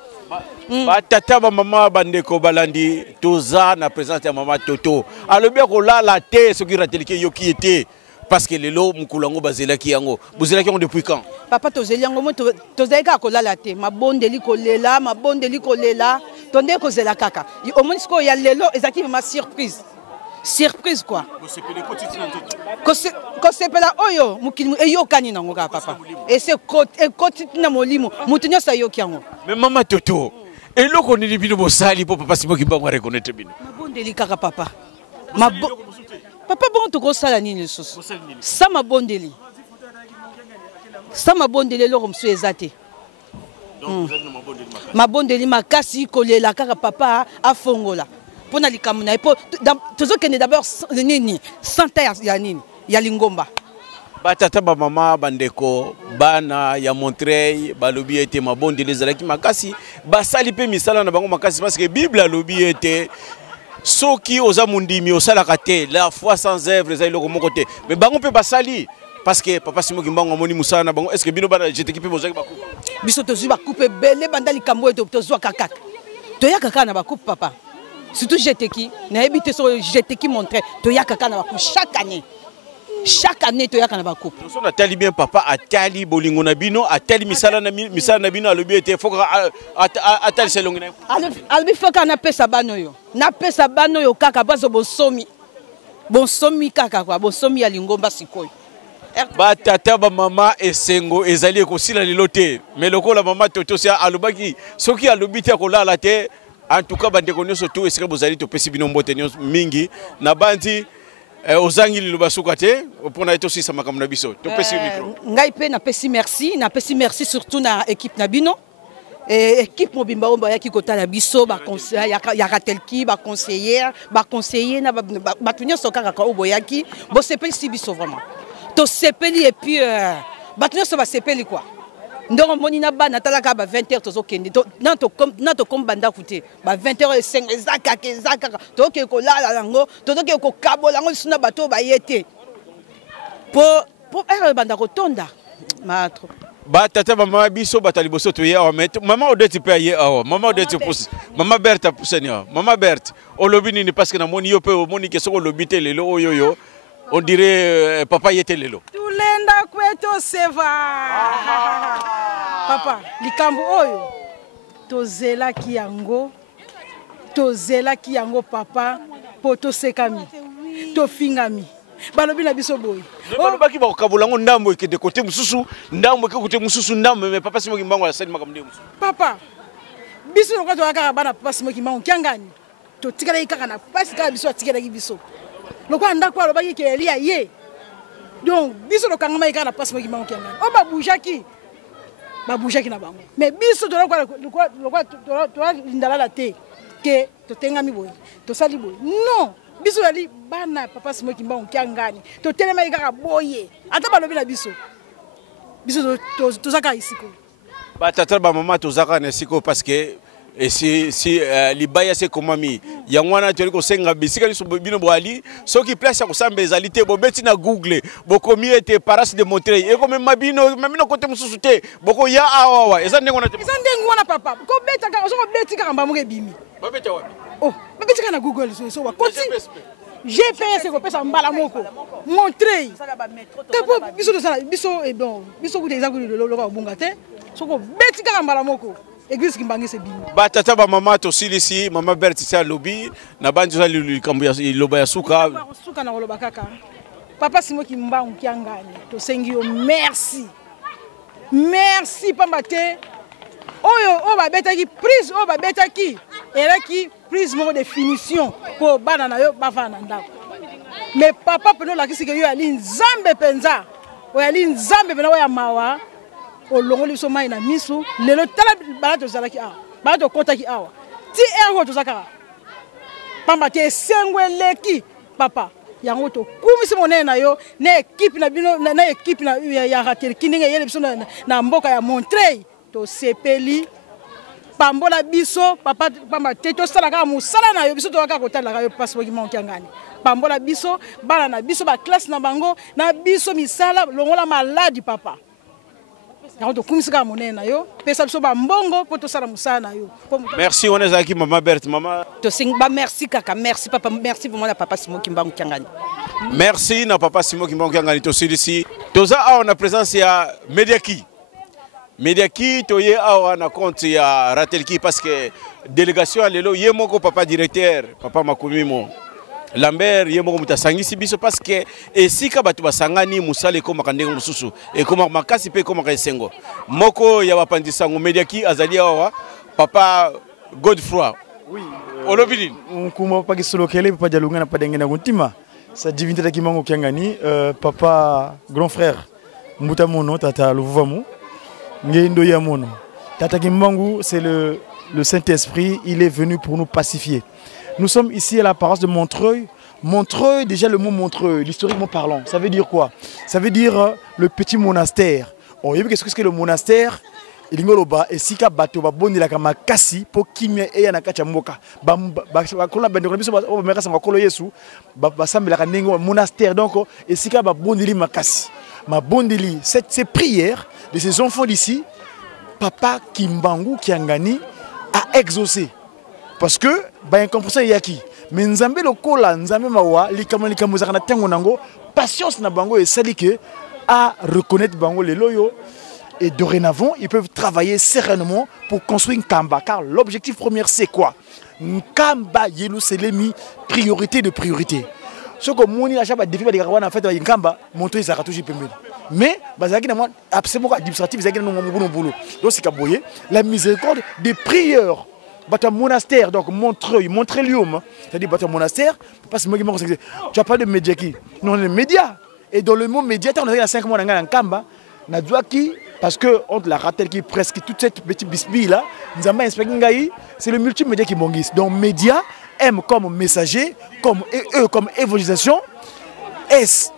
Tata maman bandeko balandi toza na présence ya mama Toto alobi ko la te ce qui rateliki yoki était parce que lelo mukulango bazelaki yango bozelaki yango depuis quand papa tozeli yango moto tozalika ko la te mabondeli ko lela tonde ko zela kaka au moins ko ya lelo ezaki ma surprise quoi ko sepela oyo mukili eyokani nango ka papa et c'est côté na molimo mutunya sa yoki yango mais mama Toto eloko ni bino bosali po papa Simon Kimbangu reconnaître bino mabondeli kaka papa papa bon to ko sala nini lisusu sa mabondeli loko msu ezate mabondeli makasi kolela kaka papa afongola pona likamuna epo tozokende d'abord nini santa ya nini ya lingomba batata ba mama bandeko bana ya Montreuil balobi ete mabondeli zalaki makasi basali pe misala na bango makasi parce que Bible alobi ete soki oza mundimi osalaka te la foi sans œuvre ezali loko moko te mais bango pe basali parce que papa Simon Kimbangu amoni musala na bango est-ce que bino bana jeteki pe bozaki bakupe biso tozwi bakupe bele banda likambo eto tozwa kaka toyaka kaka na bakupe papa surtout jeteki na ebite so jeteki Montreuil toyaka kaka na bakupe chaque année toyaka na bakupe on atali bien papa atali bolingo na bino atali misala na bino alobi ete foka atali selongi na alobi foka na pesa bano yo kaka bazo bosomi bonsomi kaka kwa bonsomi ya lingomba sikoyo batata bamama esengo ezali ekosila lelo te mais lokola mama toto sia alobaki soki alobi te akolala te en tout cas bandeko nyonso to esika bozali topesi bino mbote nyonso mingi na bandi ozangi liloba suka te mpona etosisa makambo na biso topesi micro ngai pe napesi merci surtout na équipe na bino équipe mobimba oyo bayaki kotala biso ya ratelki baconseillère na bato nyonso kaka oyo boyaki bosepelisi biso vraiment tosepeli et puis bato nyonso basepeli quoi ndongo moni na bana talaka ba 20h tozokende na to komba ndako te ba 20h ezaka toke kolala yango toke kokabola yango suna bato bayete po banda kotonda matro batata mama biso batali boso to ye awa mama odeti pe ye awa mama odeti pousse mama Berthe pousseni awa mama Berthe olobi nini parce que na moni yo pe moni ke soko lobi te lelo oyoyo on dirait papa yete lelo tulenda kweto seva papa likambo oyo tozelaki yango papa po tosekami tofingami balobi na biso boy balobaki bakokabula ngo ndambo ekende kote mususu ndambo ekokote mususu ndambo mais papa Simoki Mbangu asali makambo mususu papa biso lokwa toyaka bana papa Simoki Mbangu kiangani totikalaki kaka na pasi kaka biso atikalaki biso lokwa ndako alobaki ke elia ye donc biso lokangama kaka na papa Simoki Mbangu kiangani o babujaki na bango mais biso lokwa lindalala te ke totengami boye tosali boye non biso yali bana papa Simoki Mbangu kiangani totelema kaka boye ata balobi na biso tozaka isiko batata ba mama tozaka na isiko parce que si libaya se komami yangwana toli ko senga bisika liso bino boali soki place ya kosamba ezali te bobeti na google bokomi ete paras de Montreuil e ko mamino kote mususu te boko ya awa eza ndengo na papa ko beta ka so ko beti ka mbamu ke bimi babeta wapi oh babeti ka na google so wa koti GPS ko pesa mbala moko Montreuil tepo biso et bon biso ku teza ku lo ka bunga te so ko beti ka mbala moko église kimbangi se bimi batata ba mama to silisi mama Berthe tia lobi na banjo za likambo ya loba ya suka na loba kaka papa Simoki Mbangu kiangani to sengi yo merci pambate oyo babetaki prise oyo babetaki elaki prise moko de finition po bana na yo bafana ndako mais papa peno lakisi ke yo ali nzambe penza oyali nzambe pena ya mawa olongoli biso mai na miso lelo tala bala tozalaki awa bala tokotaki awa ti ergo tozaka pamba te esengweleki papa yango tokumisi monene na yo na équipe na bino na équipe na ya ratelki ndenge yele biso na mboka ya Montreuil tosepeli pambola biso papa pamba te tosala kaka mosala na yo biso tokaka kotalaka yo pasi Simoki Mbangu kiangani pambola biso bana na biso ba classe na bango na biso misala longola maladi papa merci on est aquí mama Berthe mama merci kaka merci papa merci pour moi papa Simoki Mbangu kiangani merci na papa Simoki Mbangu kiangani to silisi toza awa na présence ya Mediaki toye awa na compte ya ratelki parce que délégation lelo yemoko papa directeur papa Makumimo Lambert yemoko mutasangisi biso parce que esika batu basangani musale ko makandenge mususu e ko makasi pe ko makasengo moko ya bapandisango Mediaki azali awa papa Godefroy oui olobili kuma paki solo kele papa jalunga na padenge na kuntima sa divinité takimango kiangani papa grand frère Mbuta Mono tata Luvuvamu ngendo ya mono tata Kimbangu c'est le Saint-Esprit, il est venu pour nous pacifier. Nous sommes ici à la paroisse de Montreuil. Montreuil, déjà le mot Montreuil, historiquement parlant, ça veut dire quoi? Ça veut dire le petit monastère. Oh, qu'est-ce que c'est le monastère? Il ngoloba et sika bato ba boni la kama kasi po kimia e na kacha mboka ba kola bende ko biso ba meka sanga kolo Yesu ba sambela ka ndenge monastère donc et sika ba bondili makasi ma bondili ces prières de ces enfants d'ici papa Kimbangu Kiangani a exaucé parce que ba incompréhension yaki mais nzambe lokola nzambe mawa likambo zakana tango nango patience na bango et sali que à reconnaître bango les loyo. Et dorénavant, ils peuvent travailler sereinement pour construire une Kamba. Car l'objectif premier, c'est quoi? Kamba, c'est priorité de priorité. ce que moni à chaque défi de en fait il kamba montrer ça toujours pembeni mais bazaki na moi absolument administratif ils ont un boulot donc c'est kaboyé la miséricorde des prieurs bata monastère donc Montreuil Montrélium c'est-à-dire bata monastère parce que tu as pas de médias qui non les médias et dans le mot médiateur on a 5 mois en kamba na qui parce que entre la ratel qui presque toute cette petite bisbille là nous avons inspecté c'est le multimédia qui bongis donc médias M comme messager, comme E comme évangélisation, S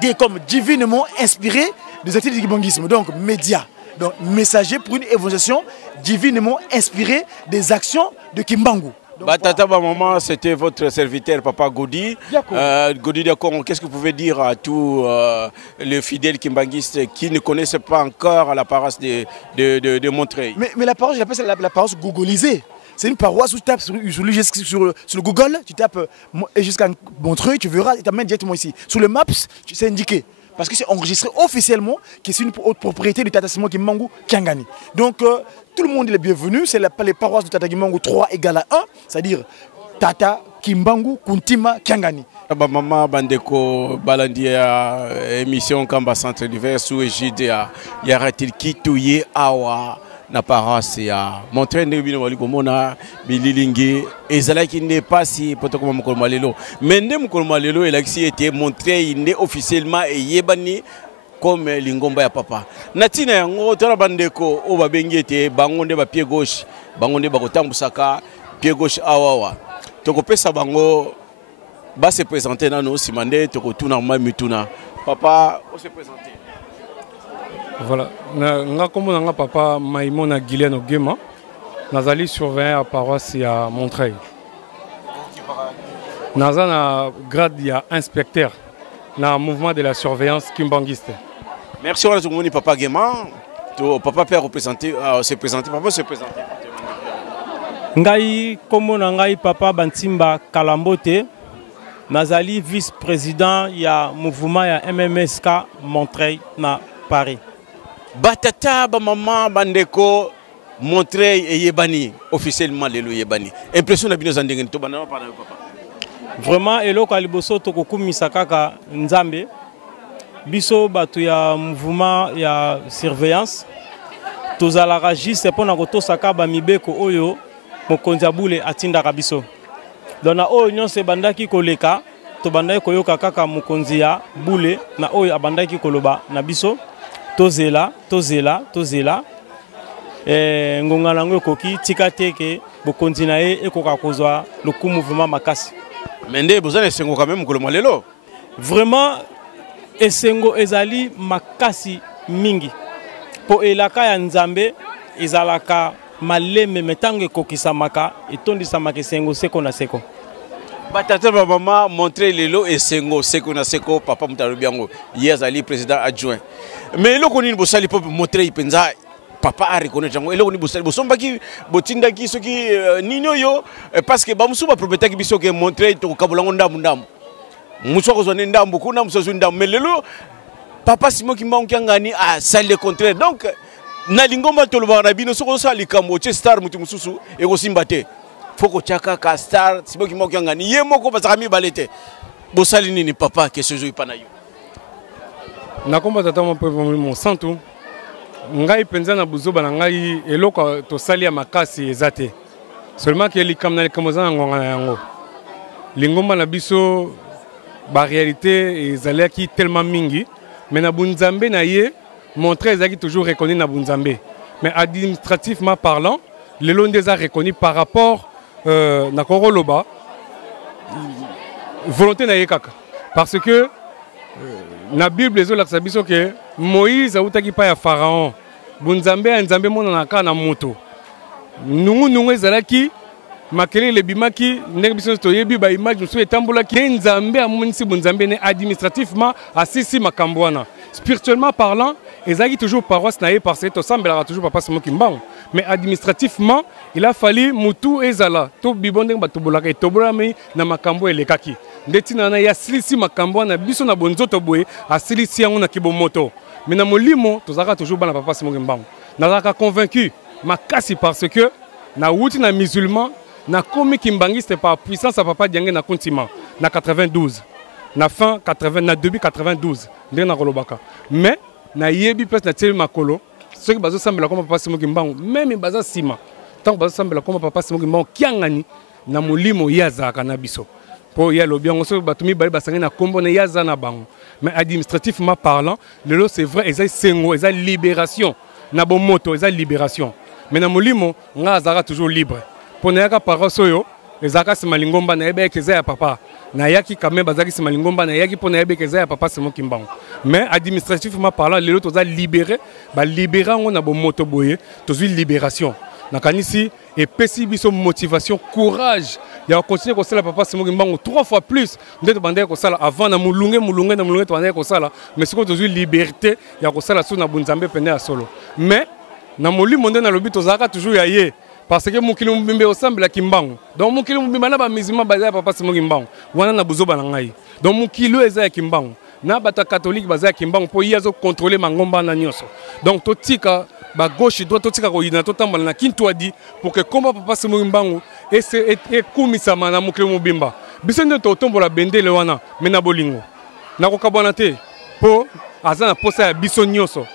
D comme divinement inspiré des activités du kibongisme. Donc média, donc messager pour une évangélisation divinement inspirée des actions de Kimbangu. Batata maman, c'était votre serviteur Papa Godi. Godi Diakon, qu'est-ce que vous pouvez dire à tous les fidèles kimbanguistes qui ne connaissent pas encore la paroisse de Montreuil? Mais la paroisse, j'appelle ça la paroisse googlisée. C'est une paroisse où tu tapes sur le Google, tu tapes jusqu'à Montreuil, tu verras, tu t'amènes directement ici. Sur le Maps, c'est indiqué. Parce que c'est enregistré officiellement que c'est une haute propriété du Tata Simon Kimbangu Kiangani. Donc tout le monde est le bienvenu. C'est les paroisses du Tata Kimbangu 3 égale à 1, c'est-à-dire Tata Kimbangu Kuntima Kiangani. Maman Bandeko Balandi émission Kamba Centre d'hiver sous égide y aura-t-il qui touye awa na paroisse ya Montreuil ne bino wali komona bililingi ezalaki ne pas si potoko mokolo malelo mais ne mokolo malelo elaki était Montreuil ne officiellement et yebani comme lingomba ya papa natina yango tona bandeko o babengi ete bango nde ba pied gauche bango nde bakotambusaka pied gauche awawa tokopesa bango ba se présenter nano simande tokotuna mituna papa on se présenter. Voilà, nga komona nga papa Maïmona Guiliano Gema, nazali surveillant à paroisse à Montreuil. Naza na grade ya inspecteur na mouvement de la surveillance kimbanguiste. Merci on a papa Gema, papa peut représenter se présenter, papa se présenter. Ngai komona ngai papa Bantimba Kalambote, nazali vice-président ya mouvement ya MMSK Montreuil na Paris. Batata ba maman bandeko Montreuil et yebani officiellement lelo yebani impression na bino zandenge to bana papa vraiment eloko aliboso to kokumisa kaka nzambe biso batu ya mouvement ya surveillance tozalaka juste pona kotosaka ba mibeko oyo mokonzi abule atindaka biso dona oyo nyonse bandaki koleka to bandaki koyoka kaka mokonzi ya bule na oyo abandaki koloba na biso tozela ngonga nango ekoki tika teke bokonzi na ye ekoka kozwa loku mouvement makasi mende bozana esengo quand même koloma lelo vraiment esengo ezali makasi mingi po elaka ya nzambe ezalaka malembe metango ekokisamaka etondisamaka esengo seko na seko. Batata maman montrer lelo esengo seko na seko papa mutarubiango yezali président adjoint mais eloko nini bosali po montrer penza papa a reconnaître ngo eloko ni bosali bosombaki botindaki soki nini yo parce que bamusu ba propriétaire ki biso ke montrer to kabolango ndambu muso ko zone ndambu kuna muso ndambu mais lelo papa Simon Kimbangu Kiangani a sali le contraire donc na lingomba toloba na bino soko sali kambo che star mutu mususu e ko simbate foko chaka ka star Simon Kimbangu Kiangani ye moko bazaka mi balete bosali nini papa ke ce jour ipana yo nakomba tata mon santu ngai penza na buzoba na ngai eloko to sali ya makasi ezate seulement que likam na likamozana ngonga na yango lingomba na biso ba réalité ezalaki tellement mingi mais na bunzambe na ye Montreuil ezaki toujours reconnu na bunzambe mais administrativement parlant le Londres a reconnu par rapport na koroloba volonté na ye kaka parce que na Bible ezolakisa biso ke Moïse autaki pa ya Pharaon bunzambe ya nzambe mona na moto nungu ezalaki makelele bimaki ndenge biso toyebi ba image musu etambolaki nzambe amonisi bunzambe ne administrativement asisi makambo wana spirituellement parlant ezalaki toujours paroisse na ye parce que to sambelaka toujours papa Simon Kimbangu mais administrativement il a fallu mutu ezala to bibonde batubolaka etobolami na makambo elekaki ndeti na ya silisi makambo na biso na bonzoto boye asilisi yango na kibomoto mais na molimo tozaka toujours bana papa Simon Kimbangu nazaka convaincu makasi parce que na wuti na musulman na komi kimbangiste par puissance à papa Diange na kontima na 92 na fin 80 na début 92 ndenge na kolobaka mais na yebi place na tieli makolo ceux qui bazo sambela comme papa Simon Kimbangu même baza sima tant bazo sambela comme papa Simon Kimbangu kiangani na molimo yazaka na biso po ya lobiango so batumi bali basangi na kombo na yaza na bango mais administrativement parlant lelo c'est vrai eza sengo eza libération na bon moto eza libération mais na molimo nga azaka toujours libre po na yaka paroso ezaka sima lingomba na yebe keza ya papa na yaki quand même bazaki sima lingomba na yaki po na yebe keza ya papa Simon Kimbangu mais administrativement parlant lelo toza libéré ba libéra ngo na bon moto boye tozui libération na kanisi et pesi biso motivation courage ya continuer ko sala papa Simon Kimbangu 3 fois plus ndeto bandé ko sala avant na mulunge to bandé ko sala mais c'est ko tozui liberté ya ko sala sous na bunzambe pene ya solo mais na molimo nde na lobi tozaka toujours ya ye parce que mukili mbimbe osambela Kimbangu donc mukili mbimba na ba musulman bazaya papa Simon Kimbangu wana na buzoba na ngai donc mukili eza ya Kimbangu na bata catholique bazaya Kimbangu po yazo contrôler mangomba na nyoso donc totika ba gauche droite totika ko yina totambola na kintwadi pour que combat papa Simon Kimbangu et kumisama na mukili mbimba biso nde to tombola bendele wana mena bolingo na ko kabona te po azana posa ya biso nyoso.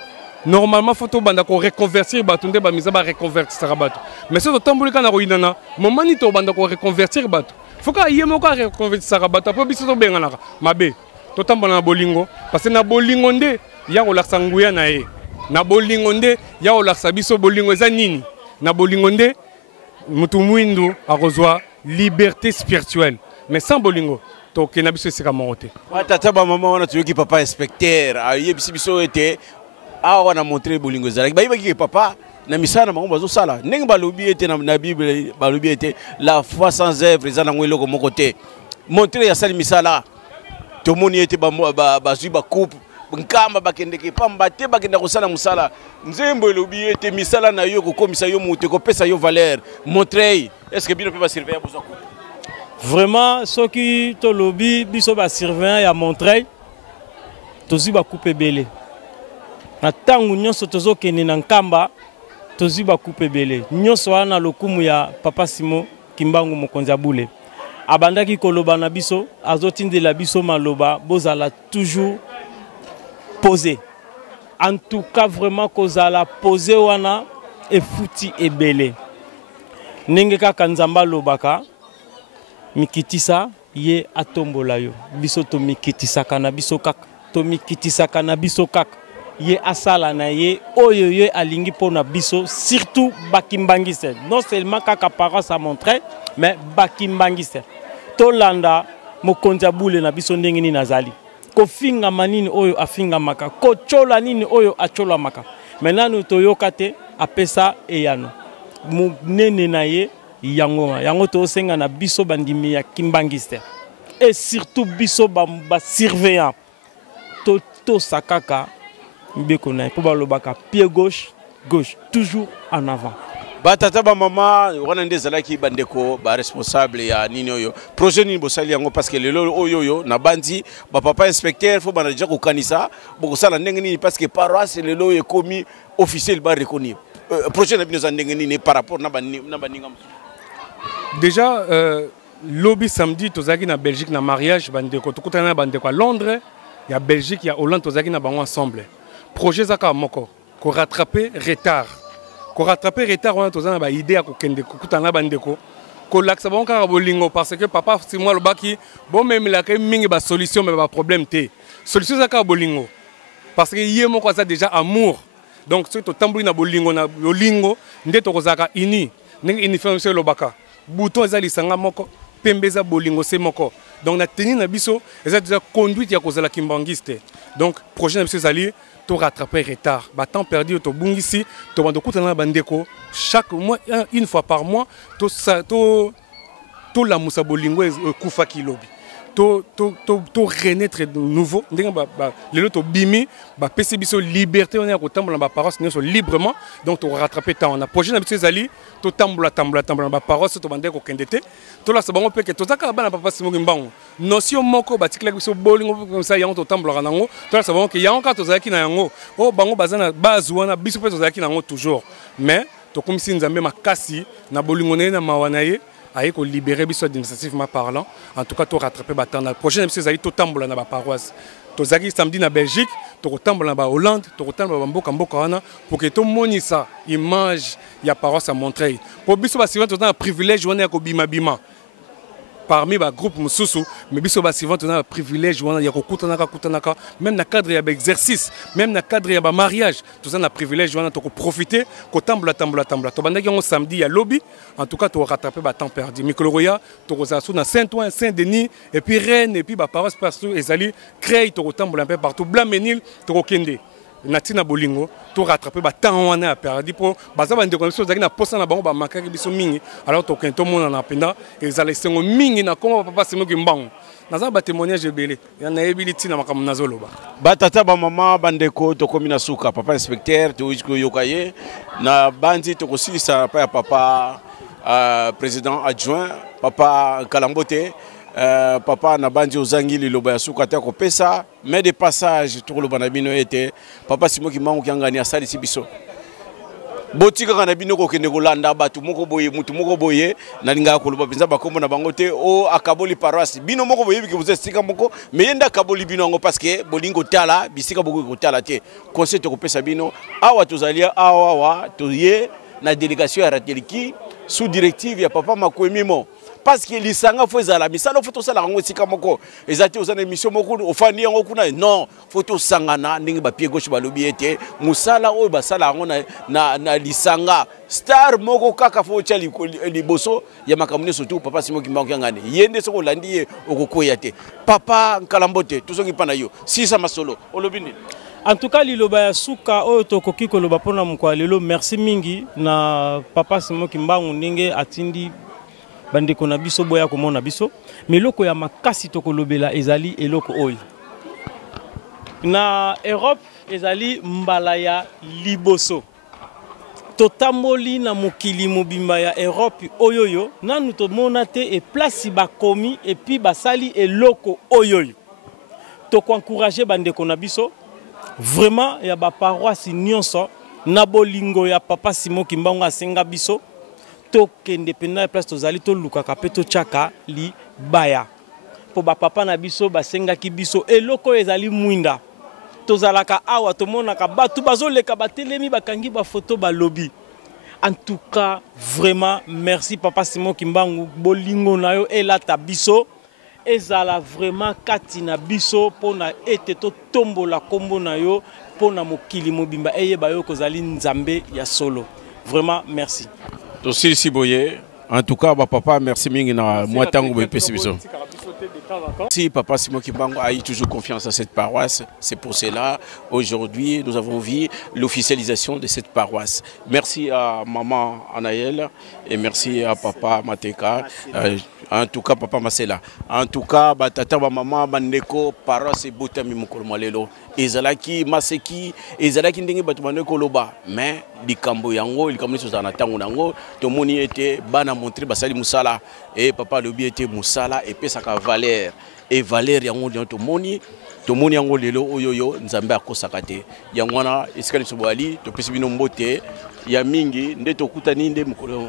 Normalement, il faut reconvertir batunde ba misa ba reconvertir sarabato. Mais si tu tambuli kana ko inana, moment ni to banda ko reconvertir bato. Faut ka yemo ka reconvertir sarabato po biso to bengana mabe. To tambana na bolingo parce que na bolingo nde ya ko laksa nguya na ye. Na bolingo nde ya ko laksa biso bolingo eza nini? Na bolingo nde mutu mwindu akozwa liberté spirituelle. Mais sans bolingo to kenabiso sika monte. Tata ba maman wana tuyoki papa inspecteur, aye biso était ah on a montré bolingo zalaki ba yibaki papa na misana bango bazo sala ndenge balobi ete na bible balobi ete la foi sans œuvre ezana ngwelo ko mokote montrer ya sali misala to moni ete bazui ba coupe nkamba bakendeke pamba te bakenda ko sala musala nzembo elobi ete misala na yo ko komisa yo muté ko pesa yo valeur montrer est-ce que bino pe ba surveiller besoin coupe vraiment ceux qui to lobi biso ba surveiller ya montrer tozi ba coupe belé na tangu nyonso tozokende na nkamba tozi ba coupe belé nyonso wana lokumu ya papa Simon Kimbangu mokonzi abule abandaki koloba na biso azotindela biso maloba bozala toujours posé en tout cas vraiment kozala posé wana efuti ebele ndenge kaka nzamba lobaka mikitisa ye atombola yo biso to mikitisaka na biso kaka to mikitisaka na biso kaka ye asala na ye oyo ye alingi pona biso surtout bakimbangise non seulement kaka paroisse a montré mais bakimbangise to landa mokonzi abule na biso ndenge ni nazali ko finga manini oyo afinga maka ko chola nini oyo achola maka maintenant toyoka te apesa eyano munene na ye yango to senga na biso bandimi ya kimbangise et surtout biso ba surveillant to sakaka Mbekona pour balobaka pied gauche toujours en avant. Batata ba mama wana ndezala ki bandeko ba responsable ya nini oyo projet nini bosali yango parce que lelo oyo na bandi ba papa inspecteur faut bana déjà ko kanisa boko sala ndenge nini parce que paroisse lelo est commis officiel ba reconnu projet na bino za ndenge nini par rapport na baninga déjà lobby samedi tozaki na Belgique na mariage bandeko tokutana bandeko à Londres il y a Belgique il y a Hollande tozaki na bango ensemble. Projet zaka moko ko rattraper retard on a tozana ba idée ya ko kende ko kutana bandeko ko laksa bon ka bolingo parce que papa si moi le baki bon même la ka mingi ba solution mais ba problème té solution zaka bolingo parce que yé moko ça déjà amour donc c'est to tambuli na bolingo nde to kozaka ini ndenge uniformité lo baka bouton ezali sanga moko pembeza bolingo c'est moko donc na tenir na biso eza déjà conduite ya kozala kimbangiste donc projet na biso ezali to rattraper retard ba temps perdu to bungisi to bando kutana bandeko chaque mois une fois par mois to la musa bolingo kufa kilobi to renaître de nouveau ndenge ba lelo to bimi ba pesi biso liberté on est ko tambola ba paroisse nyoso librement donc to rattraper temps on a projet na biso ezali to tambola ba paroisse to bandeko kendete to la sabango pe ke to zaka bana papa Simon Kimbangu notion moko batikela biso bolingo comme ça yango to tambola nango to la sabango ke yango ka to zaki na yango o bango bazana bazuana biso pe to zaki nango toujours mais to komisi nzambe makasi na bolingo na mawana ye aye ko libérer biso administrativement parlant. En tout cas, to rattraper temps. La prochaine émission ezali to tambola na ba paroisse. Tozaki samedi na Belgique, to tambola na ba Hollande, to tambola ba mboka wana pour que to monisa image ya paroisse à Montreuil. Pour biso ba suivant to na privilège wana ya ko bima bima. Parmi les groupes Moussoussou, mais biso ba suivant on a un privilège wana ya ko kutanaka même dans cadre ya exercice, même dans cadre ya mariage, tout ça na privilège wana to ko profiter ko tambola. To bandaki on samedi ya lobby, en tout cas to rattraper ba temps perdu. Mikoloya to ko zasu na Saint-Ouen, Saint-Denis et puis Rennes et puis ba paroisse partout ezali créé to ko tambola un peu partout Blanc-Ménil to ko kende. Natina bolingo to rattraper ba temps wana perdu pour baza ba ndeko biso zaki na posa na bango ba makaki biso mingi alors to kento mona na penda ezala sengo mingi na koma papa simo kimbango naza ba témoignage ebele ya na ebiliti na makamu nazoloba ba tata ba mama bandeko to komina suka papa inspecteur to yokaye na bandi to kosilisa pa ya papa président adjoint papa Kalambote papa na bandi ozangi liloba ya suka ta ko pesa mais de passage to loba na bino ete papa simo kimbango kiangani asali sibiso botika kana bino ko kende ko landa batu moko boye mutu moko boye na linga ko loba penza bakombo na bango te o akaboli paroisse bino moko boye biki vous estika moko mais yenda akaboli bino ngo parce que bolingo tala bisika boko ko tala te conseil to ko pesa bino awa tozalia awa to ye na délégation ya Rateliki sous directive ya papa Makwemimo parce que lisanga faut ezala misala faut to sala ngo sika moko ezati ozana émission moko ofani yango kuna non faut to sangana ndingi ba pied gauche balobi ete musala oyo basala ngo na lisanga star moko kaka faut tia liboso ya makamune surtout papa Simo Kimbangu ngane yende soko landiye okokoya te papa Nkalambote tozongi pana yo sisa masolo olobi nini. En tout cas, liloba ya suka oyo tokoki koloba pona mukwa lelo merci mingi na papa Simo Kimbangu ndenge atindi bandeko na biso boya komona biso mais loko ya makasi tokolobela ezali eloko oyo na Europe ezali mbala ya liboso totamboli na mokili mobimba ya Europe oyoyo nanu tomona te e place bakomi et puis basali eloko oyoyo to encourager bandeko na biso vraiment ya ba paroisse nyonso na bolingo ya papa Simo Kimbangu asenga biso to kende pena place tozali to lukaka pe to chaka li baya po ba papa na biso basenga ki biso eloko ezali mwinda tozalaka awa to monaka batu bazoleka batelemi bakangi ba photo ba lobby. En tout cas vraiment merci papa Simo Kimbangu bolingo na yo elata biso ezala vraiment kati na biso pona ete to tombola kombo na yo pona mokili mobimba eyeba yo kozali nzambe ya solo vraiment merci. Aussi si boye en tout cas papa merci mingi na moi tango be pesi biso. Si papa Simo Kimbangu a eu toujours confiance à cette paroisse, c'est pour cela aujourd'hui nous avons vu l'officialisation de cette paroisse. Merci à maman Anaël et merci à papa Mateka. En tout cas papa Masela. En tout cas tata maman bandeko paroisse botami mokolo malelo. Ezalaki maseki ezalaki ndenge batu bandeko loba mais likambo yango likambo so na tango nango to moni ete bana montrer basali musala et papa lobi ete musala et pesa ka valeur et valeur yango to moni yango lelo oyoyo nzambe akosaka te yango wana iskali sobali to pesi bino mbote ya mingi nde to kutani nde mikolo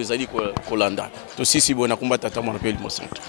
ezali kolanda to sisi bona kumba tata mwana pe limosanto.